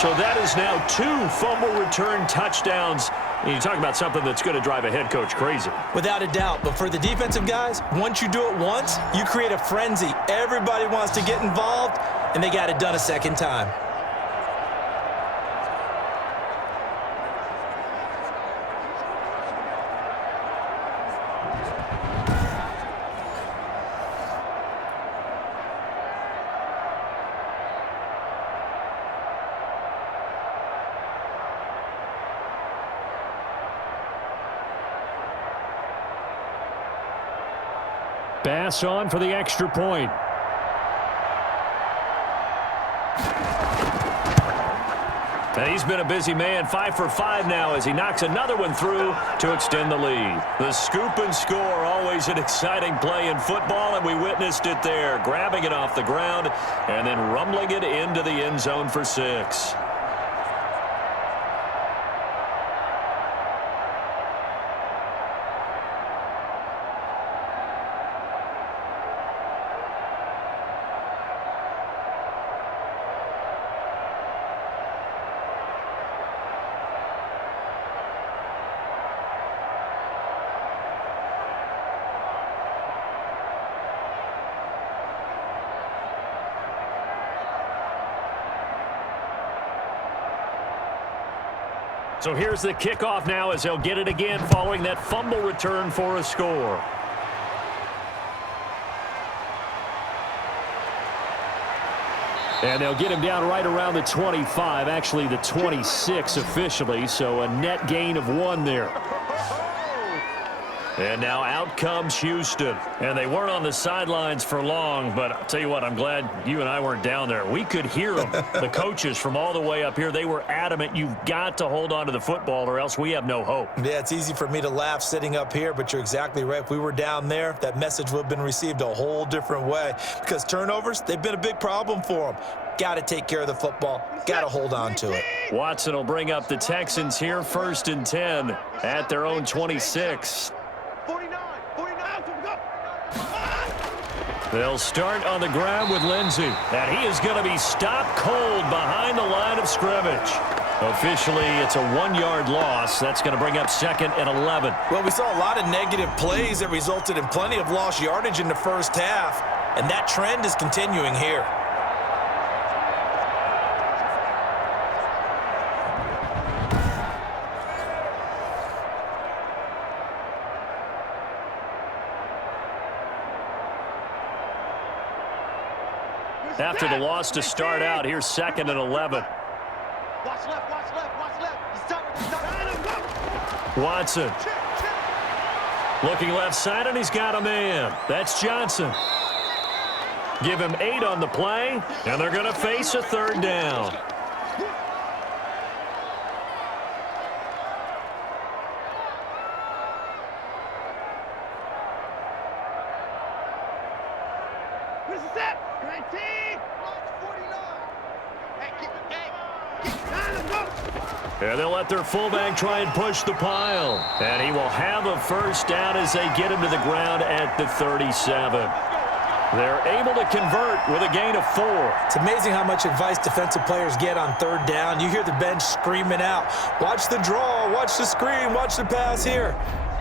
So that is now 2 fumble return touchdowns. And you talk about something that's going to drive a head coach crazy. Without a doubt. But for the defensive guys, once you do it once, you create a frenzy. Everybody wants to get involved, and they got it done a second time. Pass on for the extra point. And he's been a busy man, 5 for 5 now as he knocks another one through to extend the lead. The scoop and score, always an exciting play in football, and we witnessed it there, grabbing it off the ground and then rumbling it into the end zone for 6. So here's the kickoff now as they'll get it again following that fumble return for a score. And they'll get him down right around the 25, actually the 26 officially, so a net gain of 1 there. And now out comes Houston. And they weren't on the sidelines for long, but I'll tell you what, I'm glad you and I weren't down there. We could hear them. The coaches from all the way up here, they were adamant, you've got to hold on to the football or else we have no hope. Yeah, it's easy for me to laugh sitting up here, but you're exactly right. If we were down there, that message would have been received a whole different way because turnovers, they've been a big problem for them. Got to take care of the football. Got to hold on to it. Watson will bring up the Texans here, 1st and 10 at their own 26. They'll start on the ground with Lindsey, and he is going to be stopped cold behind the line of scrimmage. Officially, it's a 1-yard loss. That's going to bring up 2nd and 11. Well, we saw a lot of negative plays that resulted in plenty of lost yardage in the first half, and that trend is continuing here. After the loss to start out, here's 2nd and 11. Watch left, watch left, watch left. He's Watson. Looking left side, and he's got a man. That's Johnson. Give him 8 on the play, and they're going to face a 3rd down. And they'll let their fullback try and push the pile. And he will have a first down as they get him to the ground at the 37. They're able to convert with a gain of 4. It's amazing how much advice defensive players get on 3rd down. You hear the bench screaming out, watch the draw, watch the screen, watch the pass here.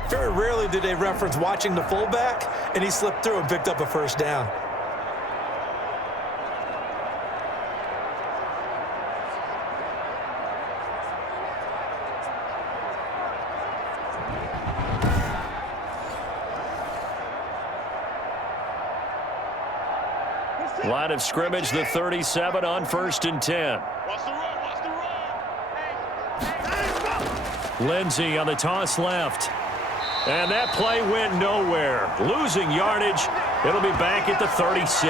Very rarely do they reference watching the fullback, and he slipped through and picked up a first down. line of scrimmage, the 37 on 1st and 10. Watch the run, watch the run. Lindsey on the toss left. And that play went nowhere. Losing yardage. It'll be back at the 36.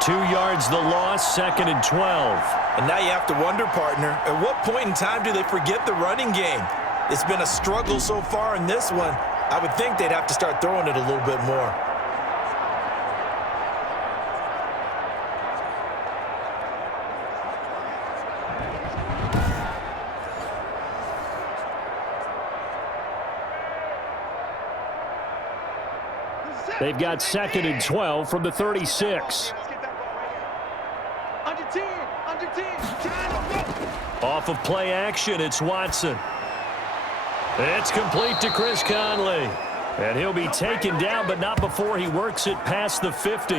2 yards the loss, 2nd and 12. And now you have to wonder, partner, at what point in time do they forget the running game? It's been a struggle so far in this one. I would think they'd have to start throwing it a little bit more. They've got 2nd and 12 from the 36. Let's get that ball right here. Under 10, Off of play action, it's Watson. It's complete to Chris Conley. And he'll be taken down, but not before he works it past the 50.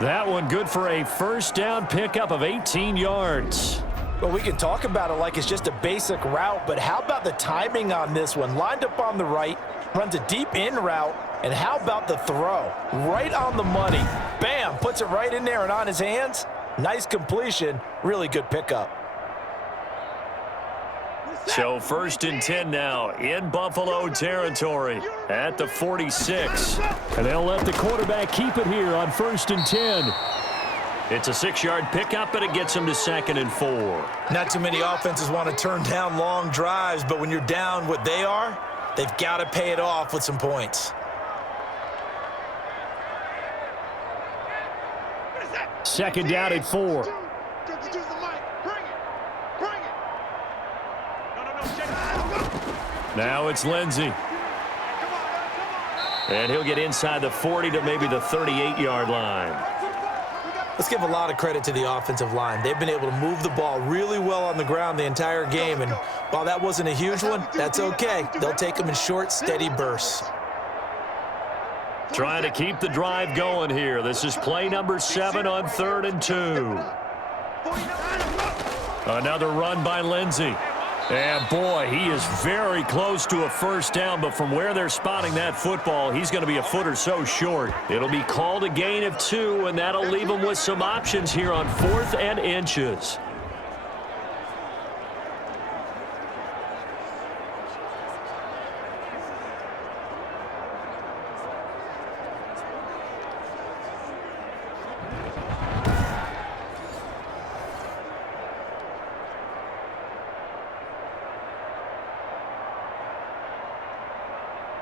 That one good for a first down pickup of 18 yards. Well, we can talk about it like it's just a basic route, but how about the timing on this one? Lined up on the right, runs a deep in route, and how about the throw? Right on the money. Bam, puts it right in there and on his hands. Nice completion, really good pickup. So 1st and 10 now in Buffalo territory at the 46. And they'll let the quarterback keep it here on 1st and 10. It's a 6-yard pickup, and it gets them to 2nd and 4. Not too many offenses want to turn down long drives, but when you're down what they are, they've got to pay it off with some points. Second down at 4. Now it's Lindsey. And he'll get inside the 40 to maybe the 38-yard line. Let's give a lot of credit to the offensive line. They've been able to move the ball really well on the ground the entire game, and while that wasn't a huge one, that's okay. They'll take them in short, steady bursts. Trying to keep the drive going here. This is play number 7 on 3rd and 2. Another run by Lindsey. And boy, he is very close to a first down, but from where they're spotting that football, he's going to be a foot or so short. It'll be called a gain of 2, and that'll leave him with some options here on 4th and inches.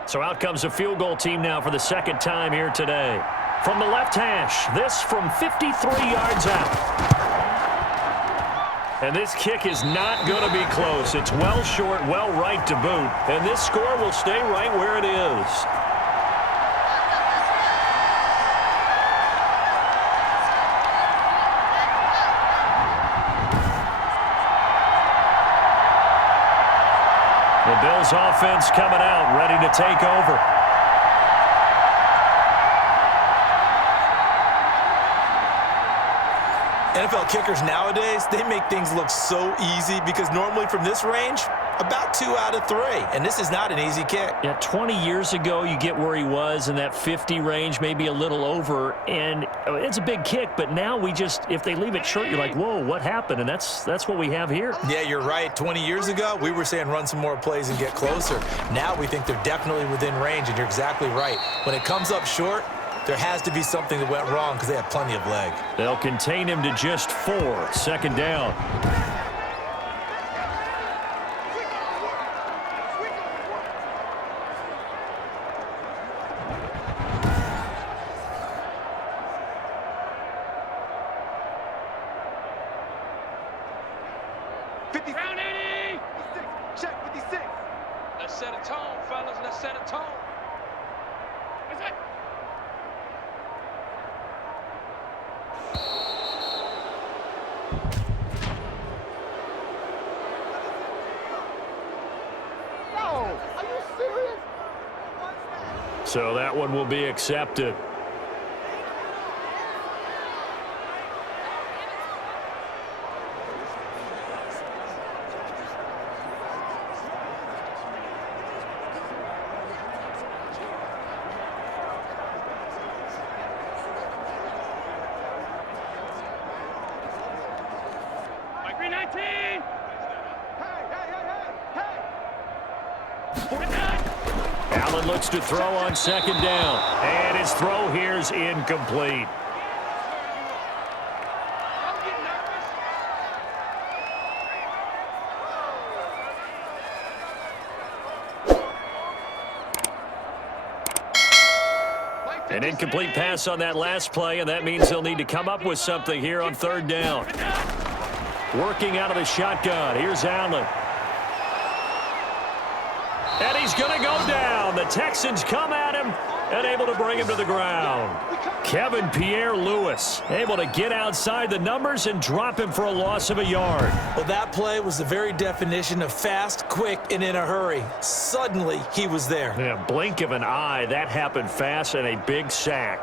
So out comes a field goal team now for the 2nd time here today. From the left hash, this from 53 yards out. And this kick is not going to be close. It's well short, well right to boot. And this score will stay right where it is. The Bills offense coming out, ready to take over. NFL kickers nowadays, they make things look so easy because normally from this range, about 2 out of 3. And this is not an easy kick. Yeah, 20 years ago, you get where he was in that 50 range, maybe a little over. And it's a big kick, but now we just, if they leave it short, you're like, whoa, what happened? And that's what we have here. Yeah, you're right. 20 years ago, we were saying run some more plays and get closer. Now we think they're definitely within range, and you're exactly right. When it comes up short, there has to be something that went wrong because they have plenty of leg. They'll contain him to just 4. 2nd down. Round 80! 56. Check 56. Let's set a tone, fellas. Let's set a tone. What's that? No! Are you serious? So that one will be accepted. Allen looks to throw on second down. And his throw here is incomplete. An incomplete pass on that last play, and that means they'll need to come up with something here on third down. Working out of the shotgun. Here's Allen. And he's going to go down. The Texans come at him and able to bring him to the ground. Kevin Pierre-Louis able to get outside the numbers and drop him for a loss of a yard. Well, that play was the very definition of fast, quick, and in a hurry. Suddenly, he was there. Yeah, blink of an eye. That happened fast and a big sack.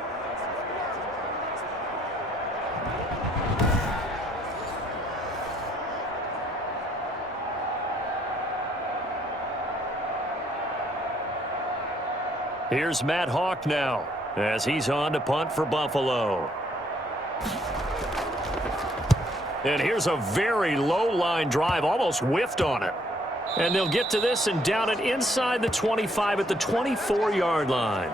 Here's Matt Hawk now as he's on to punt for Buffalo. And here's a very low line drive, almost whiffed on it. And they'll get to this and down it inside the 25 at the 24-yard line.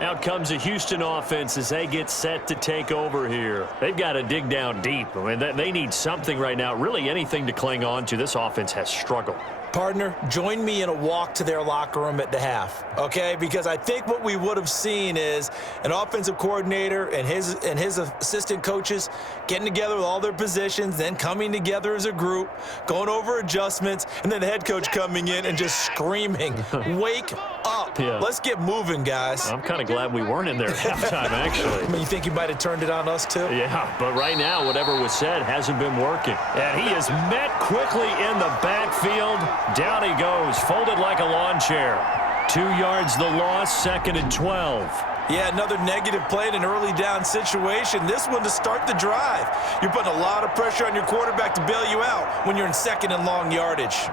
Out comes the Houston offense as they get set to take over here. They've got to dig down deep. I mean, they need something right now, really anything to cling on to. This offense has struggled. Partner, join me in a walk to their locker room at the half, okay? Because I think what we would have seen is an offensive coordinator and his assistant coaches getting together with all their positions, then coming together as a group, going over adjustments, and then the head coach coming in and just screaming, "Wake up. Yeah. Let's get moving, guys." I'm kind of glad we weren't in there at halftime, actually. I mean, you think you might have turned it on us, too? Yeah, but right now, whatever was said hasn't been working. And he is met quickly in the backfield. Down he goes, folded like a lawn chair. 2 yards the loss, 2nd and 12. Yeah, another negative play in an early down situation. This one to start the drive. You're putting a lot of pressure on your quarterback to bail you out when you're in 2nd and long yardage.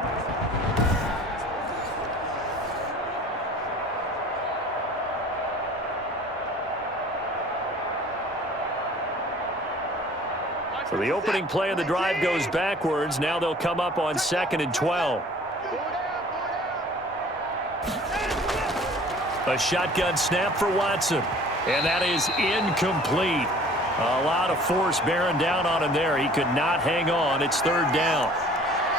So the opening play of the drive goes backwards. Now they'll come up on 2nd and 12. A shotgun snap for Watson. And that is incomplete. A lot of force bearing down on him there. He could not hang on. It's 3rd down.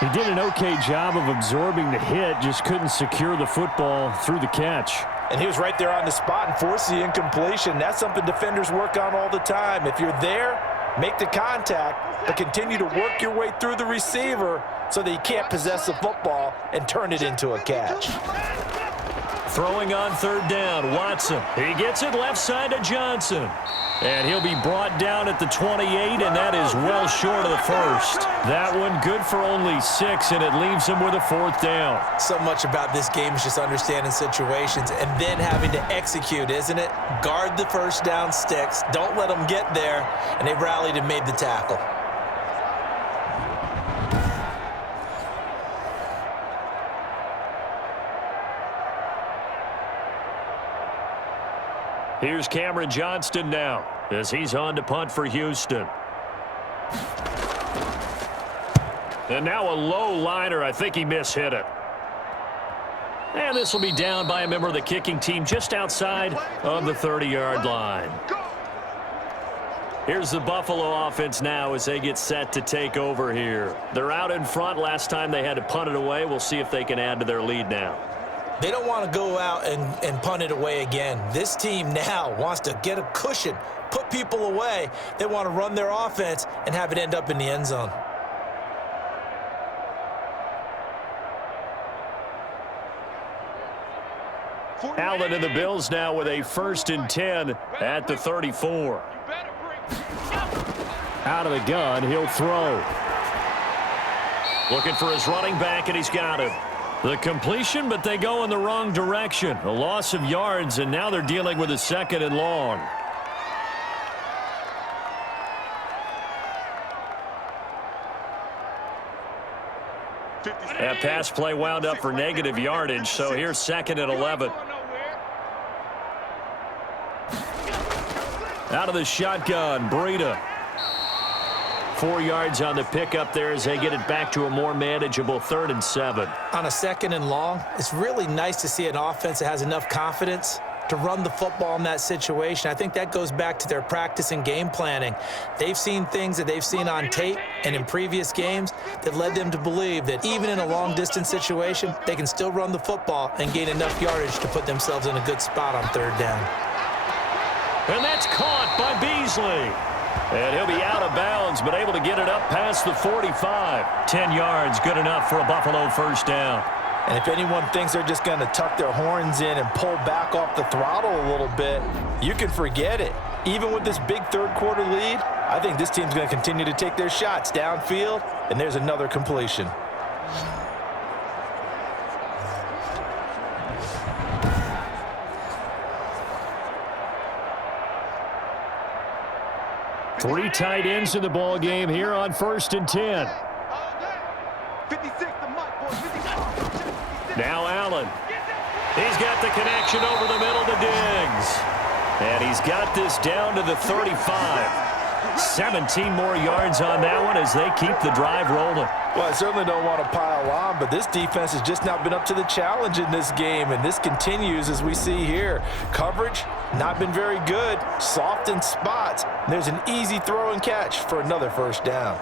He did an okay job of absorbing the hit, just couldn't secure the football through the catch. And he was right there on the spot and forced the incompletion. That's something defenders work on all the time. If you're there, make the contact, but continue to work your way through the receiver so that he can't possess the football and turn it into a catch. Throwing on 3rd down, Watson. He gets it left side to Johnson. And he'll be brought down at the 28, and that is well short of the first. That one good for only 6, and it leaves him with a 4th down. So much about this game is just understanding situations and then having to execute, isn't it? Guard the first down sticks. Don't let them get there, and they rallied and made the tackle. Here's Cameron Johnston now as he's on to punt for Houston. And now a low liner. I think he mishit it. And this will be down by a member of the kicking team just outside of the 30-yard line. Here's the Buffalo offense now as they get set to take over here. They're out in front. Last time they had to punt it away. We'll see if they can add to their lead now. They don't want to go out and punt it away again. This team now wants to get a cushion, put people away. They want to run their offense and have it end up in the end zone. Allen and the Bills now with a 1st and 10 at the 34. Out of the gun, he'll throw. Looking for his running back, and he's got him. The completion, but they go in the wrong direction. A loss of yards, and now they're dealing with a 2nd and long. That pass play wound up for negative yardage, so here's 2nd and 11. Out of the shotgun, Breida. 4 yards on the pickup there as they get it back to a more manageable 3rd and 7. On a 2nd and long, it's really nice to see an offense that has enough confidence to run the football in that situation. I think that goes back to their practice and game planning. They've seen things that they've seen on tape and in previous games that led them to believe that even in a long-distance situation, they can still run the football and gain enough yardage to put themselves in a good spot on 3rd down. And that's caught by Beasley. And he'll be out of bounds, but able to get it up past the 45. 10 yards, good enough for a Buffalo 1st down. And if anyone thinks they're just going to tuck their horns in and pull back off the throttle a little bit, you can forget it. Even with this big 3rd quarter lead, I think this team's going to continue to take their shots downfield, and there's another completion. Three tight ends in the ball game here on 1st and 10. 56, the mic, boys. 56. Now Allen. He's got the connection over the middle to Diggs. And he's got this down to the 35. 17 more yards on that one as they keep the drive rolling. Well, I certainly don't want to pile on, but this defense has just not been up to the challenge in this game, and this continues as we see here. Coverage, not been very good, soft in spots. And there's an easy throw and catch for another 1st down.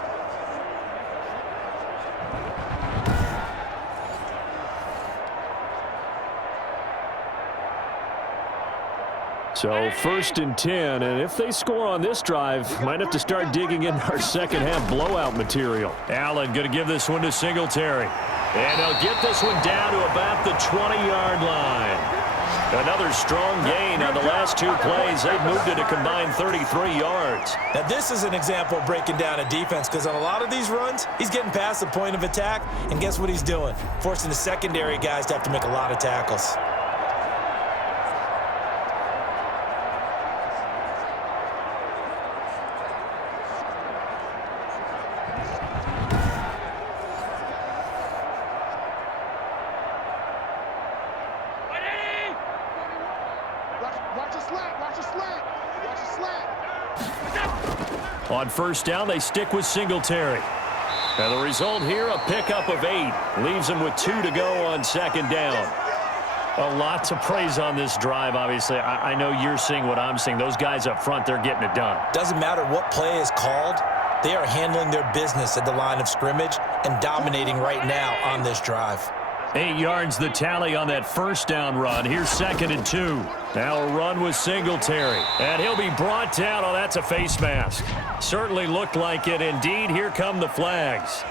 So 1st and 10, and if they score on this drive, might have to start digging in our 2nd half blowout material. Allen going to give this one to Singletary. And they'll get this one down to about the 20-yard line. Another strong gain on the last 2 plays. They've moved it a combined 33 yards. Now this is an example of breaking down a defense, because on a lot of these runs, he's getting past the point of attack, and guess what he's doing? Forcing the secondary guys to have to make a lot of tackles. On 1st down, they stick with Singletary. And the result here, a pickup of 8. Leaves them with 2 to go on 2nd down. A lot to praise on this drive, obviously. I know you're seeing what I'm seeing. Those guys up front, they're getting it done. Doesn't matter what play is called. They are handling their business at the line of scrimmage and dominating right now on this drive. 8 yards the tally on that 1st down run. Here's 2nd and 2. Now a run with Singletary. And he'll be brought down. Oh, that's a face mask. Certainly looked like it. Indeed, here come the flags.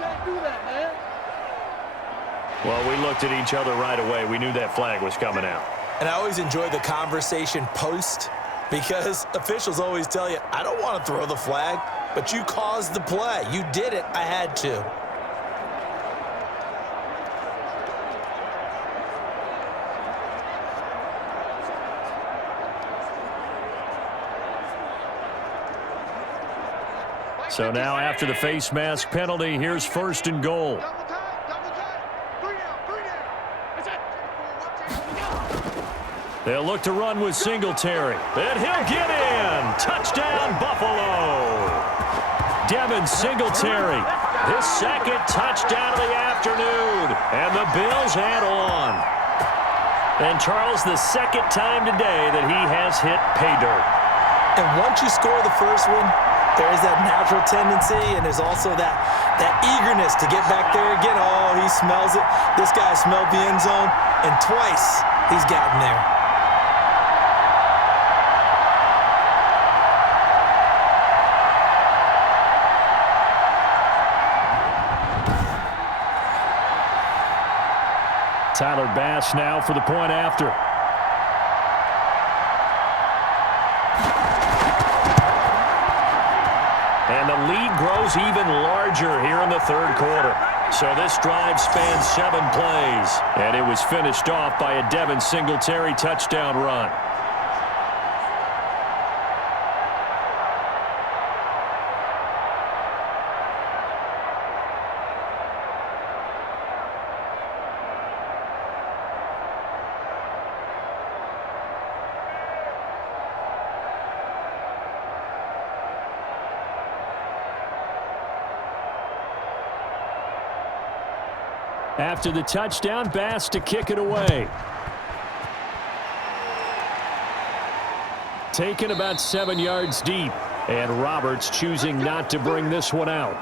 Can't do that, man. Well, we looked at each other right away. We knew that flag was coming out. And I always enjoy the conversation post, because officials always tell you, I don't want to throw the flag, but you caused the play. You did it. I had to. So now after the face mask penalty, here's 1st and goal. Double time. 3 down. That's it. They'll look to run with Singletary. And he'll get in. Touchdown, Buffalo. Devin Singletary. His 2nd touchdown of the afternoon. And the Bills add on. And Charles, the 2nd time today that he has hit pay dirt. And once you score the 1st one, there is that natural tendency, and there's also that eagerness to get back there again. Oh, he smells it. This guy smelled the end zone, and twice he's gotten there. Tyler Bass now for the point after. And the lead grows even larger here in the 3rd quarter. So this drive spans 7 plays. And it was finished off by a Devin Singletary touchdown run. After the touchdown, Bass to kick it away. Taken about 7 yards deep, and Roberts choosing not to bring this one out.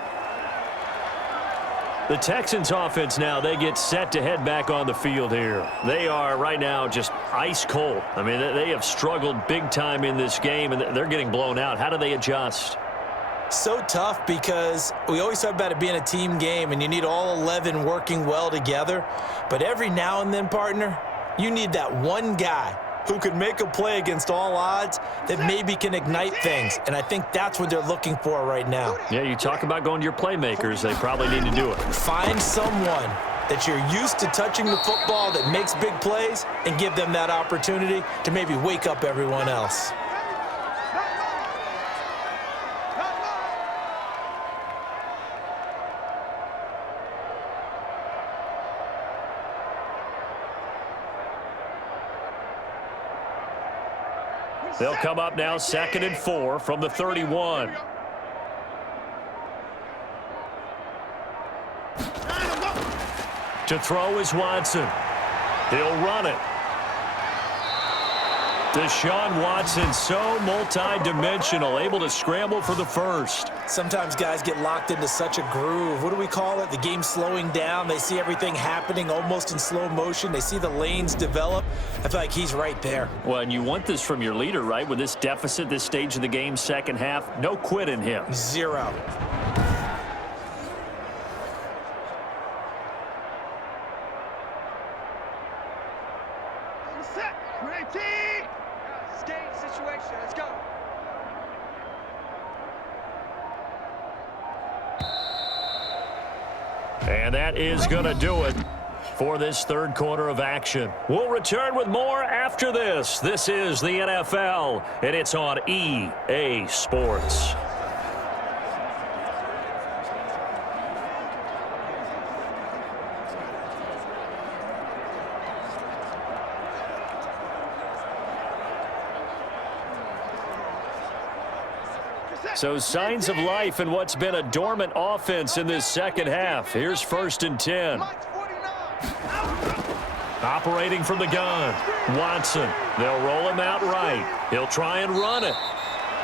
The Texans offense now, they get set to head back on the field here. They are right now just ice cold. I mean, they have struggled big time in this game, and they're getting blown out. How do they adjust? So tough because we always talk about it being a team game, and you need all 11 working well together. But every now and then, partner, you need that one guy who can make a play against all odds that maybe can ignite things. And I think that's what they're looking for right now. Yeah, you talk about going to your playmakers. They probably need to do it. Find someone that you're used to touching the football that makes big plays and give them that opportunity to maybe wake up everyone else. They'll come up now 2nd and 4 from the 31. To throw is Watson. He'll run it. Deshaun Watson, so multi-dimensional, able to scramble for the first. Sometimes guys get locked into such a groove. What do we call it? The game's slowing down. They see everything happening almost in slow motion. They see the lanes develop. I feel like he's right there. Well, and you want this from your leader, right? With this deficit, this stage of the game, second half, no quit in him. Zero. Set. Ready. Skate situation. Let's go. And that is going to do it for this third quarter of action. We'll return with more after this. This is the NFL, and it's on EA Sports. So signs of life in what's been a dormant offense in this second half. Here's 1st and 10. Operating from the gun, Watson. They'll roll him out right. He'll try and run it.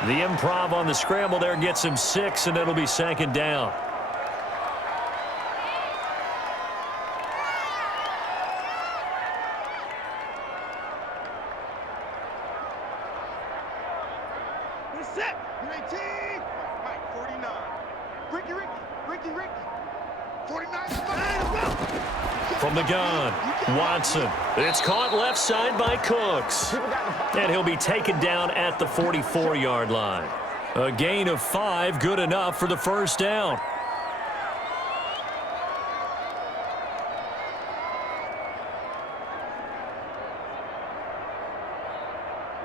The improv on the scramble there gets him 6, and it'll be 2nd down. Set. Ready. Mike, 49. Ricky. 49. From the gun, Watson. It's caught left side by Cooks. And he'll be taken down at the 44-yard line. A gain of 5, good enough for the first down.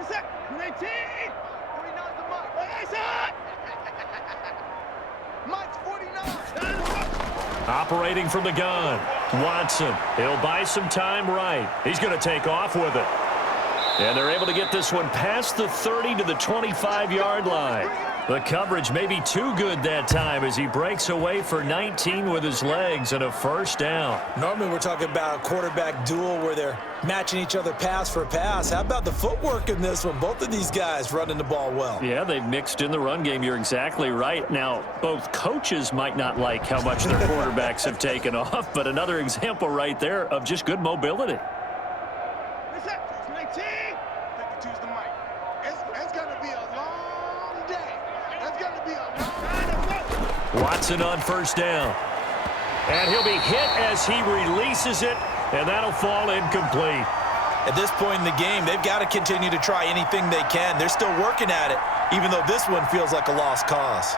Set. Ready. 49's the Mike. Mike's 49. Operating from the gun, Watson. He'll buy some time right. He's going to take off with it. And they're able to get this one past the 30 to the 25-yard line. The coverage may be too good that time as he breaks away for 19 with his legs and a first down. Normally we're talking about a quarterback duel where they're matching each other pass for pass. How about the footwork in this one? Both of these guys running the ball well. Yeah, they've mixed in the run game. You're exactly right. Now, both coaches might not like how much their quarterbacks have taken off, but another example right there of just good mobility. Set. 19. 52's the Mike. It's going to be a long day. It's going to be a long day. Watson on first down. And he'll be hit as he releases it, and that'll fall incomplete. At this point in the game, they've got to continue to try anything they can. They're still working at it, even though this one feels like a lost cause.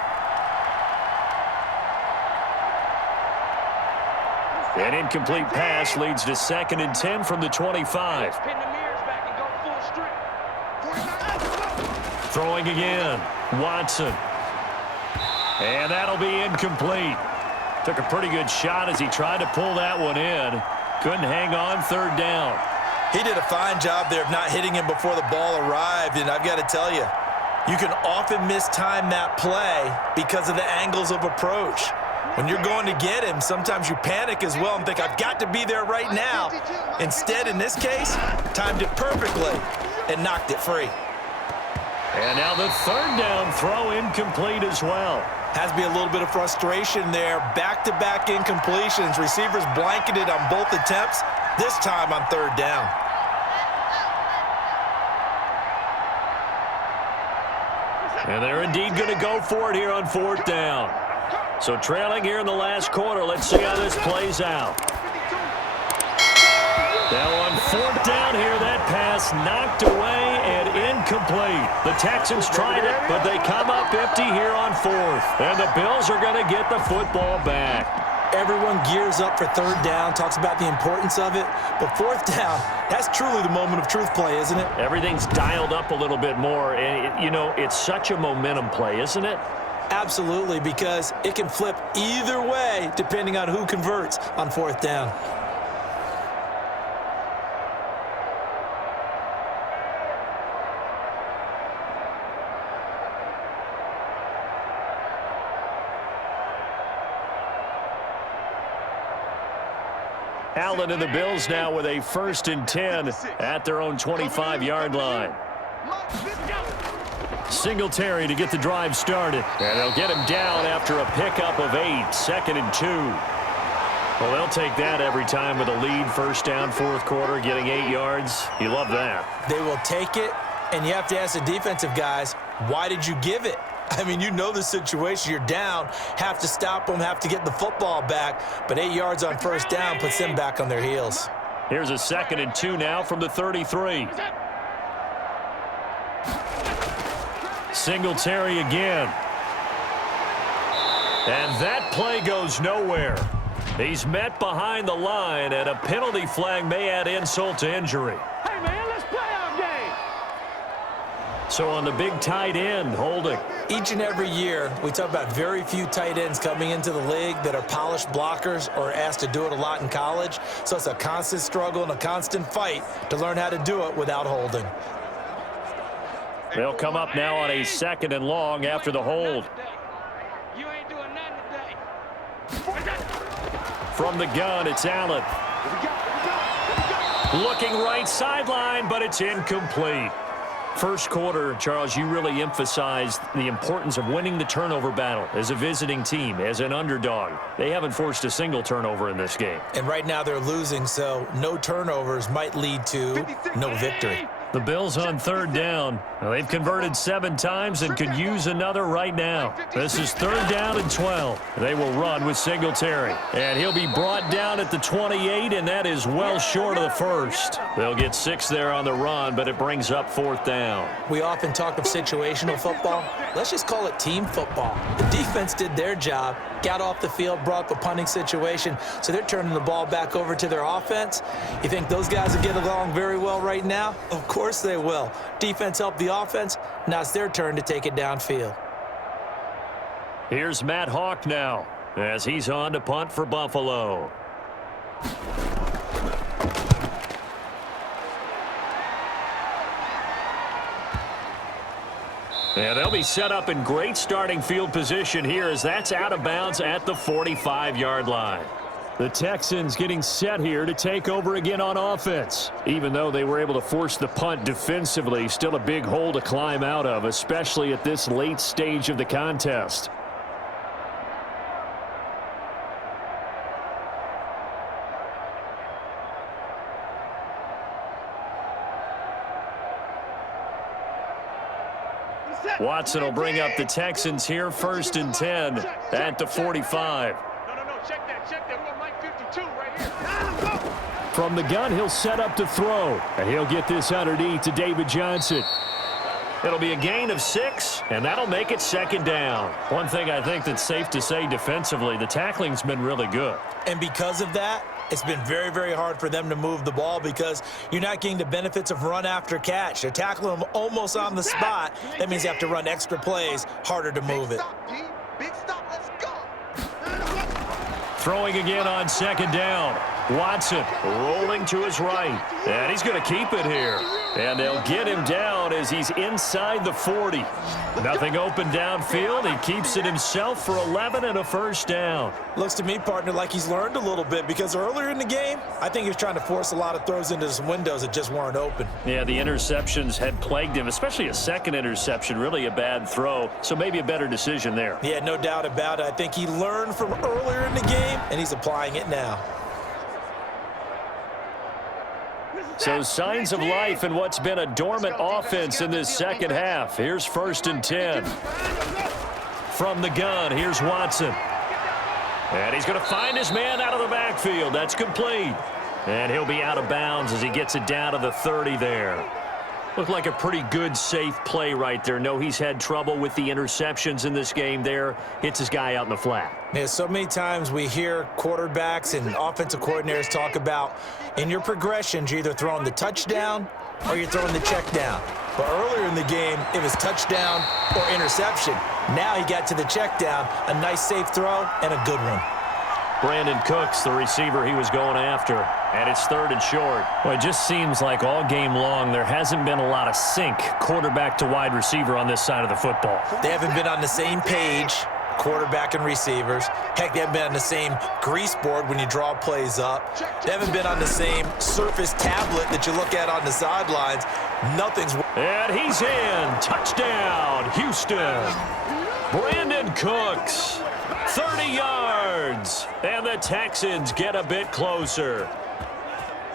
An incomplete pass leads to 2nd and 10 from the 25. Pin the mirrors back and go full strength. Throwing again, Watson. And that'll be incomplete. Took a pretty good shot as he tried to pull that one in. Couldn't hang on, 3rd down. He did a fine job there of not hitting him before the ball arrived, and I've got to tell you, you can often mistime that play because of the angles of approach. When you're going to get him, sometimes you panic as well and think, I've got to be there right now. Instead, in this case, timed it perfectly and knocked it free. And now the third down throw incomplete as well. Has to be a little bit of frustration there. Back-to-back incompletions. Receivers blanketed on both attempts, this time on third down. And they're indeed going to go for it here on fourth down. So trailing here in the last quarter. Let's see how this plays out. Now on fourth down here, that pass knocked away and incomplete. The Texans tried it, but they come up empty here on fourth. And the Bills are going to get the football back. Everyone gears up for third down, talks about the importance of it. But fourth down, that's truly the moment of truth play, isn't it? Everything's dialed up a little bit more. And, you know, it's such a momentum play, isn't it? Absolutely, because it can flip either way depending on who converts on fourth down. Allen and the Bills now with a 1st and 10 at their own 25-yard line. Singletary to get the drive started. And they'll get him down after a pickup of 8, 2nd and 2. Well, they'll take that every time with a lead, first down, fourth quarter, getting 8 yards. You love that. They will take it, and you have to ask the defensive guys, why did you give it? I mean, you know the situation. You're down, have to stop them, have to get the football back. But 8 yards on first down puts them back on their heels. Here's a 2nd and 2 now from the 33. Singletary again. And that play goes nowhere. He's met behind the line, and a penalty flag may add insult to injury. Hey, man, let's play our game. So on the big tight end, holding. Each and every year, we talk about very few tight ends coming into the league that are polished blockers or asked to do it a lot in college. So it's a constant struggle and a constant fight to learn how to do it without holding. They'll come up now on a 2nd and long after the hold. You ain't doing nothing today. From the gun, it's Allen. Looking right sideline, but it's incomplete. First quarter, Charles, you really emphasized the importance of winning the turnover battle as a visiting team, as an underdog. They haven't forced a single turnover in this game. And right now they're losing, so no turnovers might lead to no victory. The Bills on third down. Well, they've converted 7 times and could use another right now. This is 3rd down and 12. They will run with Singletary. And he'll be brought down at the 28, and that is well short of the first. They'll get 6 there on the run, but it brings up 4th down. We often talk of situational football. Let's just call it team football. The defense did their job, got off the field, brought the punting situation, so they're turning the ball back over to their offense. You think those guys will get along very well right now? Of course they will. Defense helped the offense. Now it's their turn to take it downfield. Here's Matt Hawk now as he's on to punt for Buffalo. And they'll be set up in great starting field position here as that's out of bounds at the 45-yard line. The Texans getting set here to take over again on offense. Even though they were able to force the punt defensively, still a big hole to climb out of, especially at this late stage of the contest. Watson will bring up the Texans here, 1st and 10 at the 45. No, check that. We're Mike 52 right here. From the gun, he'll set up to throw, and he'll get this underneath to David Johnson. It'll be a gain of 6, and that'll make it 2nd down. One thing I think that's safe to say defensively, the tackling's been really good. And because of that, it's been very, very hard for them to move the ball because you're not getting the benefits of run after catch. They're tackling them almost on the spot. That means you have to run extra plays, harder to move it. Big stop, let's go. Throwing again on 2nd down. Watson rolling to his right. And he's going to keep it here. And they'll get him down as he's inside the 40. Nothing open downfield. He keeps it himself for 11 and a first down. Looks to me, partner, like he's learned a little bit, because earlier in the game, I think he was trying to force a lot of throws into some windows that just weren't open. Yeah, the interceptions had plagued him, especially a second interception, really a bad throw. So maybe a better decision there. Yeah, no doubt about it. I think he learned from earlier in the game, and he's applying it now. So signs of life in what's been a dormant offense in this second half. Here's 1st and 10. From the gun, here's Watson. And he's going to find his man out of the backfield. That's complete. And he'll be out of bounds as he gets it down to the 30 there. Looked like a pretty good, safe play right there. No, he's had trouble with the interceptions in this game there. Hits his guy out in the flat. Yeah, so many times we hear quarterbacks and offensive coordinators talk about in your progressions, you're either throwing the touchdown or you're throwing the check down. But earlier in the game, it was touchdown or interception. Now he got to the check down, a nice safe throw and a good one. Brandon Cooks, the receiver he was going after. And it's 3rd and short. Well, it just seems like all game long there hasn't been a lot of sync quarterback to wide receiver on this side of the football. They haven't been on the same page, quarterback and receivers. Heck, they haven't been on the same grease board when you draw plays up. They haven't been on the same Surface tablet that you look at on the sidelines. Nothing's... And he's in. Touchdown, Houston. Brandon Cooks. 30 yards, and the Texans get a bit closer.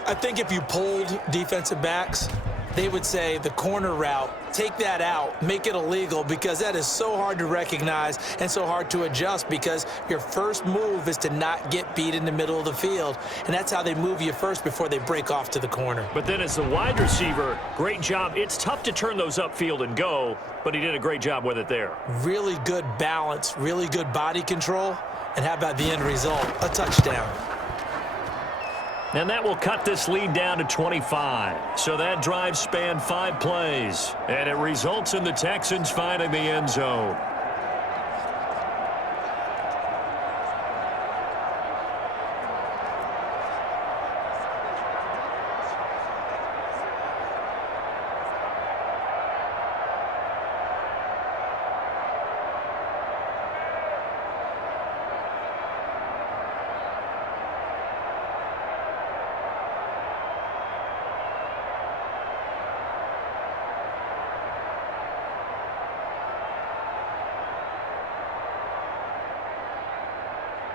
I think if you polled defensive backs, they would say the corner route, take that out, make it illegal, because that is so hard to recognize and so hard to adjust, because your first move is to not get beat in the middle of the field, and that's how they move you first before they break off to the corner. But then as the wide receiver, great job. It's tough to turn those upfield and go, but he did a great job with it there. Really good balance, really good body control, and how about the end result? A touchdown. And that will cut this lead down to 25. So that drive spanned 5 plays. And it results in the Texans finding the end zone.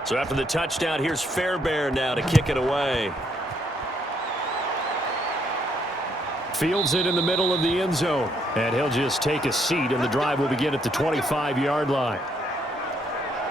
So after the touchdown, here's Fairbairn now to kick it away. Fields it in the middle of the end zone. And he'll just take a seat, and the drive will begin at the 25-yard line.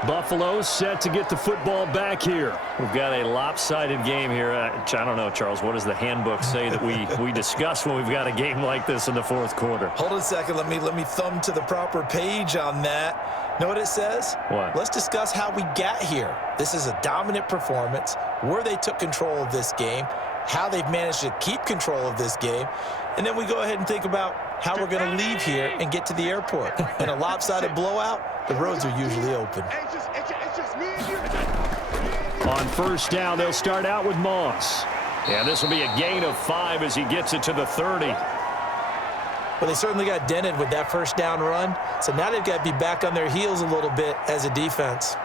Buffalo set to get the football back here. We've got a lopsided game here. I don't know, Charles, what does the handbook say that we discuss when we've got a game like this in the 4th quarter? Hold on a second. Let me thumb to the proper page on that. Know what it says? What? Let's discuss how we got here. This is a dominant performance, where they took control of this game, how they've managed to keep control of this game, and then we go ahead and think about how we're going to leave here and get to the airport. In a lopsided blowout, the roads are usually open. It's just me and you. On first down, they'll start out with Moss. And this will be a gain of 5 as he gets it to the 30. Well, they certainly got dented with that first down run, so now they've got to be back on their heels a little bit as a defense.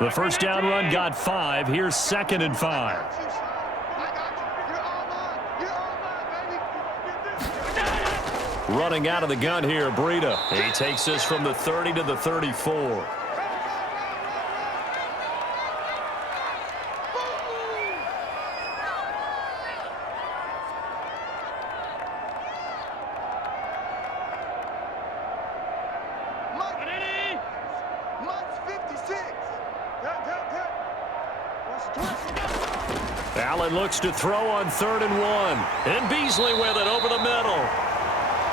The first down run got 5. Here's 2nd and 5. Running out of the gun here, Breida. He takes this from the 30 to the 34. Allen looks to throw on 3rd and 1. And Beasley with it over the middle.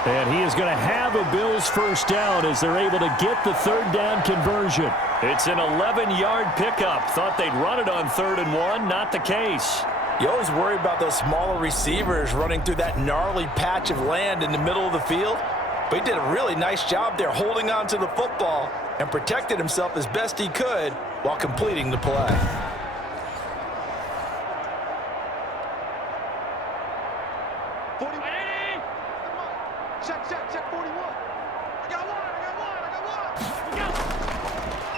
And he is going to have a Bills first down as they're able to get the 3rd down conversion. It's an 11-yard pickup. Thought they'd run it on 3rd and 1. Not the case. You always worry about those smaller receivers running through that gnarly patch of land in the middle of the field. But he did a really nice job there holding on to the football and protected himself as best he could while completing the play. Check 41. I got one.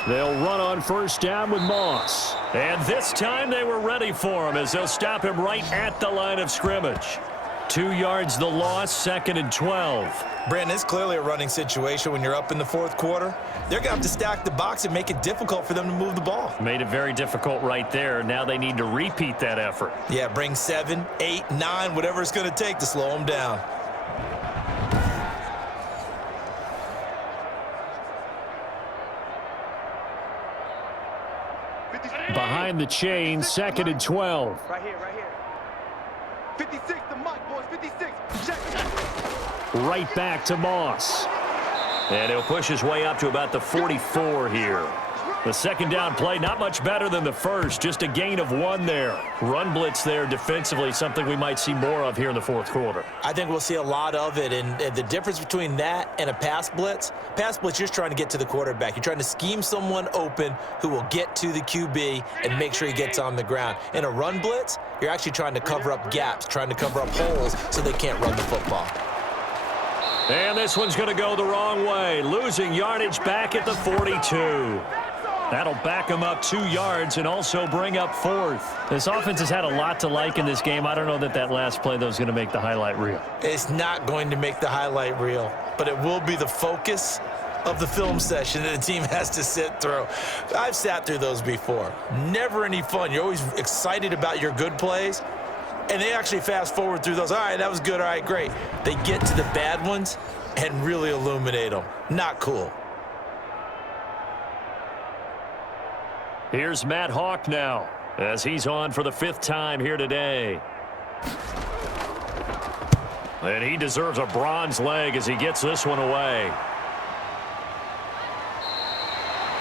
They'll run on first down with Moss. And this time they were ready for him as they'll stop him right at the line of scrimmage. 2 yards the loss, 2nd and 12. Brandon, it's clearly a running situation when you're up in the fourth quarter. They're going to have to stack the box and make it difficult for them to move the ball. Made it very difficult right there. Now they need to repeat that effort. Yeah, bring 7, 8, 9, whatever it's going to take to slow them down. Behind the chain, 2nd and 12. Right here. 56 to Mike, boys. 56. Check. Right back to Moss. And he'll push his way up to about the 44 here. The second down play, not much better than the first, just a gain of 1 there. Run blitz there defensively, something we might see more of here in the fourth quarter. I think we'll see a lot of it, and the difference between that and a pass blitz, you're just trying to get to the quarterback. You're trying to scheme someone open who will get to the QB and make sure he gets on the ground. In a run blitz, you're actually trying to cover up gaps, trying to cover up holes so they can't run the football. And this one's going to go the wrong way, losing yardage back at the 42. That'll back him up 2 yards and also bring up 4th. This offense has had a lot to like in this game. I don't know that last play, though, is going to make the highlight reel. It's not going to make the highlight reel, but it will be the focus of the film session that the team has to sit through. I've sat through those before. Never any fun. You're always excited about your good plays, and they actually fast forward through those. All right, that was good. All right, great. They get to the bad ones and really illuminate them. Not cool. Here's Matt Hawk now as he's on for the 5th time here today. And he deserves a bronze leg as he gets this one away.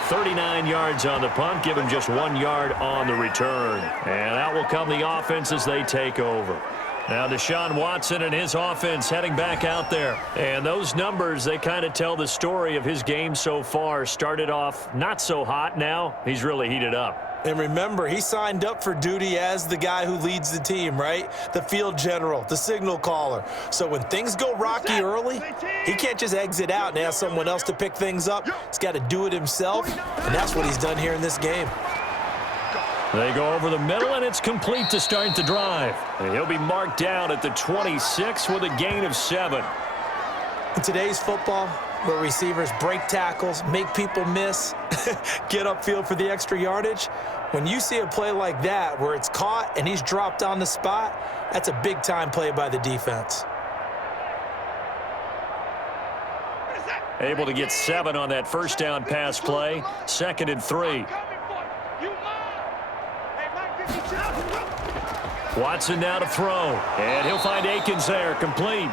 39 yards on the punt, give him just 1 yard on the return. And out will come the offense as they take over. Now Deshaun Watson and his offense heading back out there. And those numbers, they kind of tell the story of his game so far. Started off not so hot. Now he's really heated up. And remember, he signed up for duty as the guy who leads the team, right? The field general, the signal caller. So when things go rocky early, he can't just exit out and ask someone else to pick things up. He's got to do it himself, and that's what he's done here in this game. They go over the middle, and it's complete to start the drive. And he'll be marked down at the 26 with a gain of 7. In today's football, where receivers break tackles, make people miss, get upfield for the extra yardage, when you see a play like that where it's caught and he's dropped on the spot, that's a big-time play by the defense. Able to get 7 on that first down pass play. 2nd and 3. Watson now to throw, and he'll find Akins there, complete.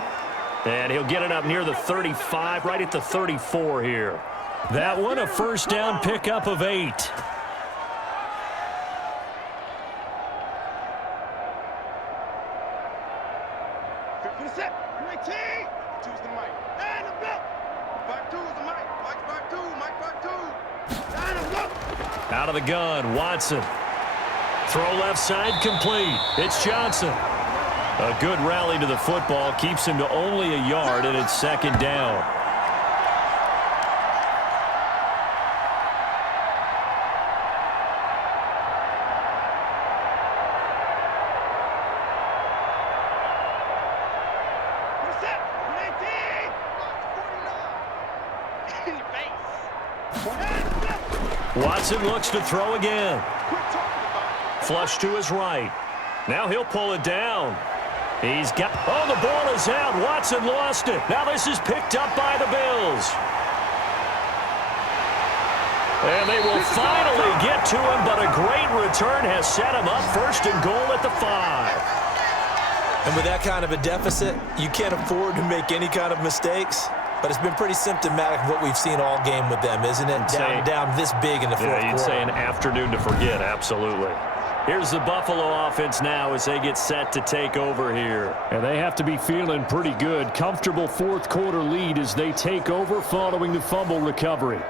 And he'll get it up near the 35, right at the 34 here. That one, a first down pickup of 8. Out of the gun, Watson. Throw left side, complete. It's Johnson. A good rally to the football keeps him to only a yard, and it's 2nd down. Watson looks to throw again. Flush to his right. Now he'll pull it down. He's got... Oh, the ball is out. Watson lost it. Now this is picked up by the Bills. And they will finally get to him, but a great return has set him up 1st and goal at the 5. And with that kind of a deficit, you can't afford to make any kind of mistakes. But it's been pretty symptomatic of what we've seen all game with them, isn't it? Down this big in the fourth quarter. Yeah, you'd say an afternoon to forget, absolutely. Here's the Buffalo offense now as they get set to take over here. And they have to be feeling pretty good. Comfortable fourth quarter lead as they take over following the fumble recovery.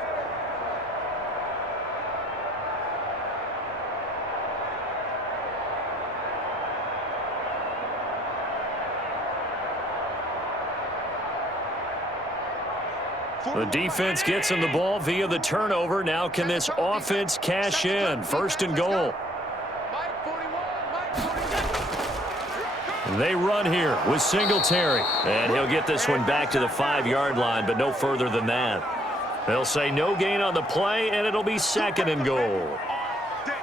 The defense gets him the ball via the turnover. Now can this offense cash in? First and goal. They run here with Singletary. And he'll get this one back to the 5-yard line, but no further than that. They'll say no gain on the play, and it'll be second and goal.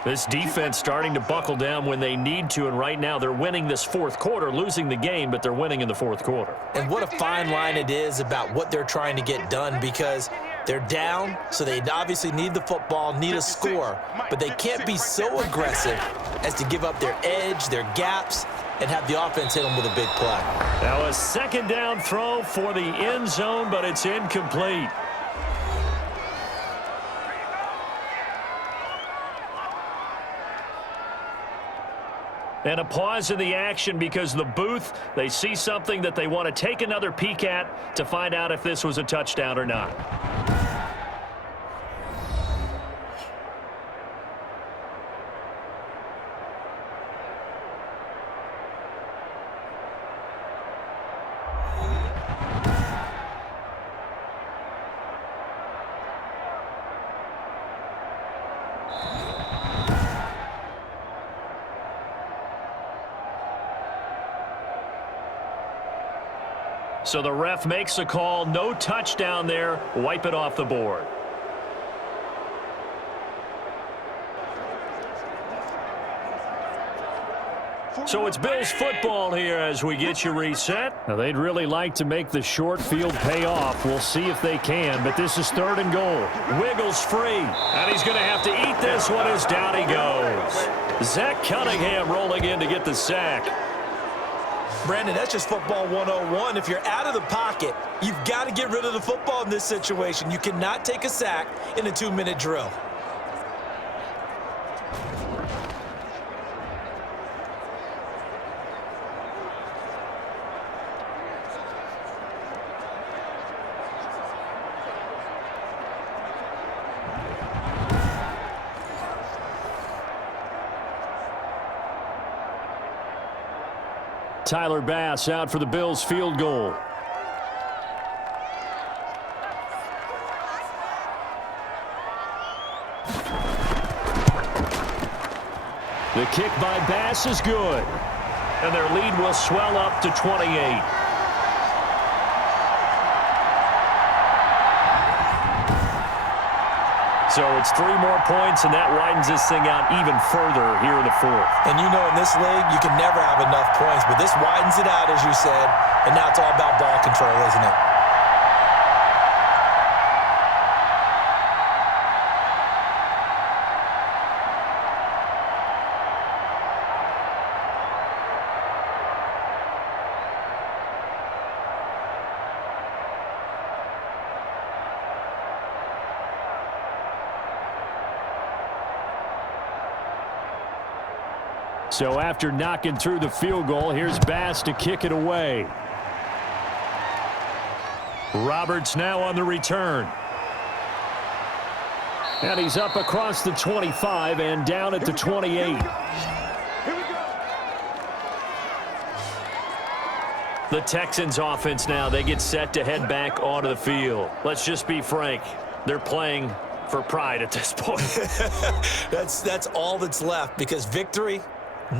This defense starting to buckle down when they need to, and right now they're winning this fourth quarter, losing the game, but they're winning in the fourth quarter. And what a fine line it is about what they're trying to get done, because they're down, so they obviously need the football, need a score, but they can't be so aggressive as to give up their edge, their gaps, and have the offense hit them with a big play. Now a second down throw for the end zone, but it's incomplete. And a pause in the action because the booth, they see something that they want to take another peek at to find out if this was a touchdown or not. So the ref makes a call, no touchdown there, wipe it off the board. So it's Bills football here as we get you reset. Now they'd really like to make the short field pay off. We'll see if they can, but this is third and goal. Wiggles free, and he's going to have to eat this one as down he goes. Zach Cunningham rolling in to get the sack. Brandon, that's just football 101. If you're out of the pocket, you've got to get rid of the football in this situation. You cannot take a sack in a 2-minute drill. Tyler Bass out for the Bills field goal. The kick by Bass is good. And their lead will swell up to 28. So it's 3 more points, and that widens this thing out even further here in the fourth. And you know, in this league, you can never have enough points, but this widens it out, as you said, and now it's all about ball control, isn't it? So after knocking through the field goal, here's Bass to kick it away. Roberts now on the return. And he's up across the 25 and down at the 28. The Texans offense now, they get set to head back onto the field. Let's just be frank, they're playing for pride at this point. That's all that's left, because victory,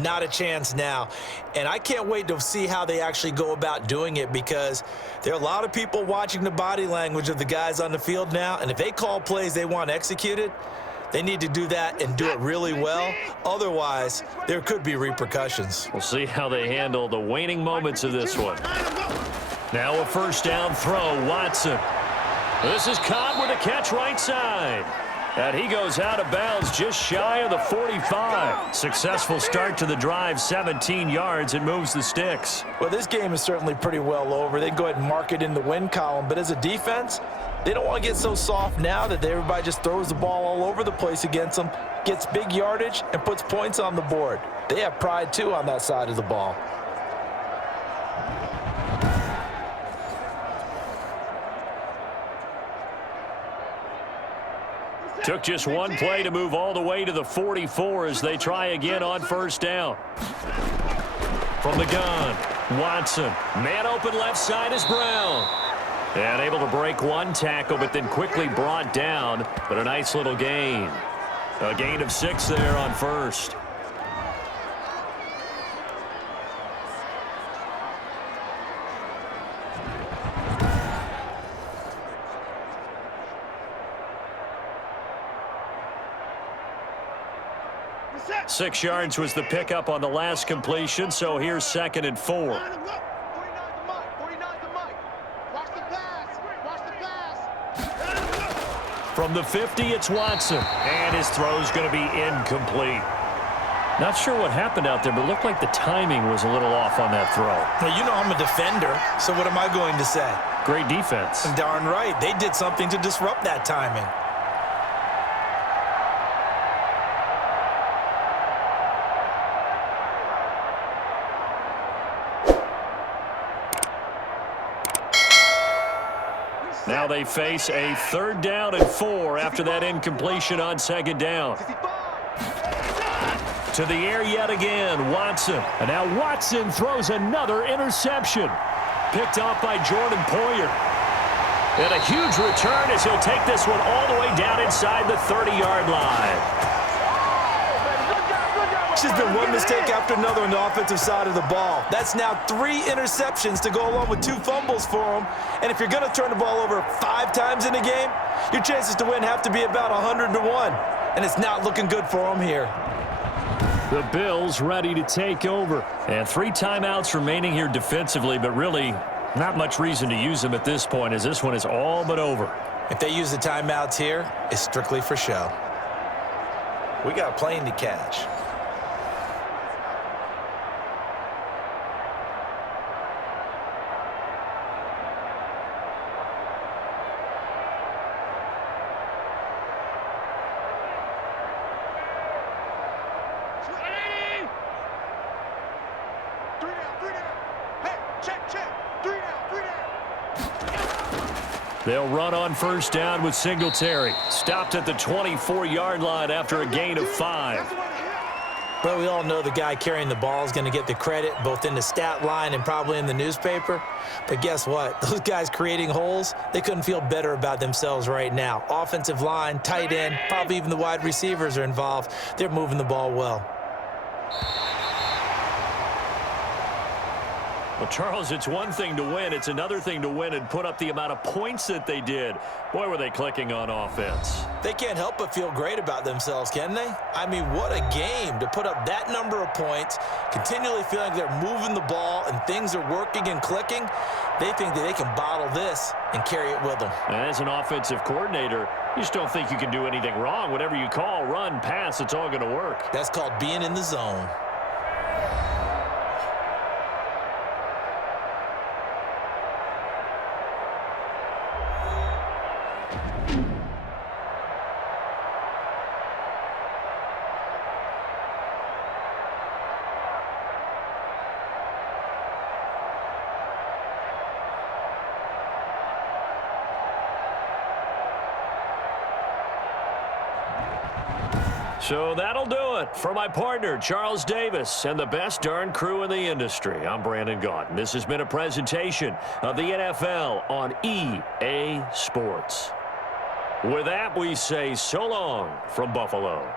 not a chance now. And I can't wait to see how they actually go about doing it, because there are a lot of people watching the body language of the guys on the field now, and if they call plays they want executed, they need to do that and do it really well. Otherwise, there could be repercussions. We'll see how they handle the waning moments of this one. Now a first down throw, Watson. This is caught with a catch right side. And he goes out of bounds just shy of the 45. Successful start to the drive, 17 yards, and moves the sticks. Well, this game is certainly pretty well over. They go ahead and mark it in the win column. But as a defense, they don't want to get so soft now that everybody just throws the ball all over the place against them, gets big yardage, and puts points on the board. They have pride, too, on that side of the ball. Took just one play to move all the way to the 44 as they try again on first down. From the gun, Watson. Man open left side is Brown. And able to break one tackle, but then quickly brought down. But a nice little gain. A gain of 6 there on first. Reset. 6 yards was the pickup on the last completion, so here's 2nd and 4. 49's the mic. 49's the mic. Watch the pass. Watch the pass. From the 50, it's Watson. And his throw's going to be incomplete. Not sure what happened out there, but it looked like the timing was a little off on that throw. Well, you know I'm a defender, so what am I going to say? Great defense. Darn right. They did something to disrupt that timing. Now they face a 3rd down and 4 after that incompletion on 2nd down. To the air yet again, Watson. And now Watson throws another interception. Picked off by Jordan Poyer. And a huge return as he'll take this one all the way down inside the 30-yard line. It's just been one mistake after another on the offensive side of the ball. That's now 3 interceptions to go along with 2 fumbles for him. And if you're going to turn the ball over 5 times in a game, your chances to win have to be about 100 to 1. And it's not looking good for him here. The Bills ready to take over. And 3 timeouts remaining here defensively, but really not much reason to use them at this point as this one is all but over. If they use the timeouts here, it's strictly for show. We got a plane to catch. They'll run on 1st down with Singletary. Stopped at the 24-yard line after a gain of 5. Well, we all know the guy carrying the ball is going to get the credit both in the stat line and probably in the newspaper. But guess what? Those guys creating holes, they couldn't feel better about themselves right now. Offensive line, tight end, probably even the wide receivers are involved. They're moving the ball well. Well, Charles, it's one thing to win. It's another thing to win and put up the amount of points that they did. Boy, were they clicking on offense. They can't help but feel great about themselves, can they? I mean, what a game to put up that number of points, continually feeling like they're moving the ball and things are working and clicking. They think that they can bottle this and carry it with them. And as an offensive coordinator, you just don't think you can do anything wrong. Whatever you call, run, pass, it's all going to work. That's called being in the zone. So that'll do it for my partner, Charles Davis, and the best darn crew in the industry. I'm Brandon Gaudin. This has been a presentation of the NFL on EA Sports. With that, we say so long from Buffalo.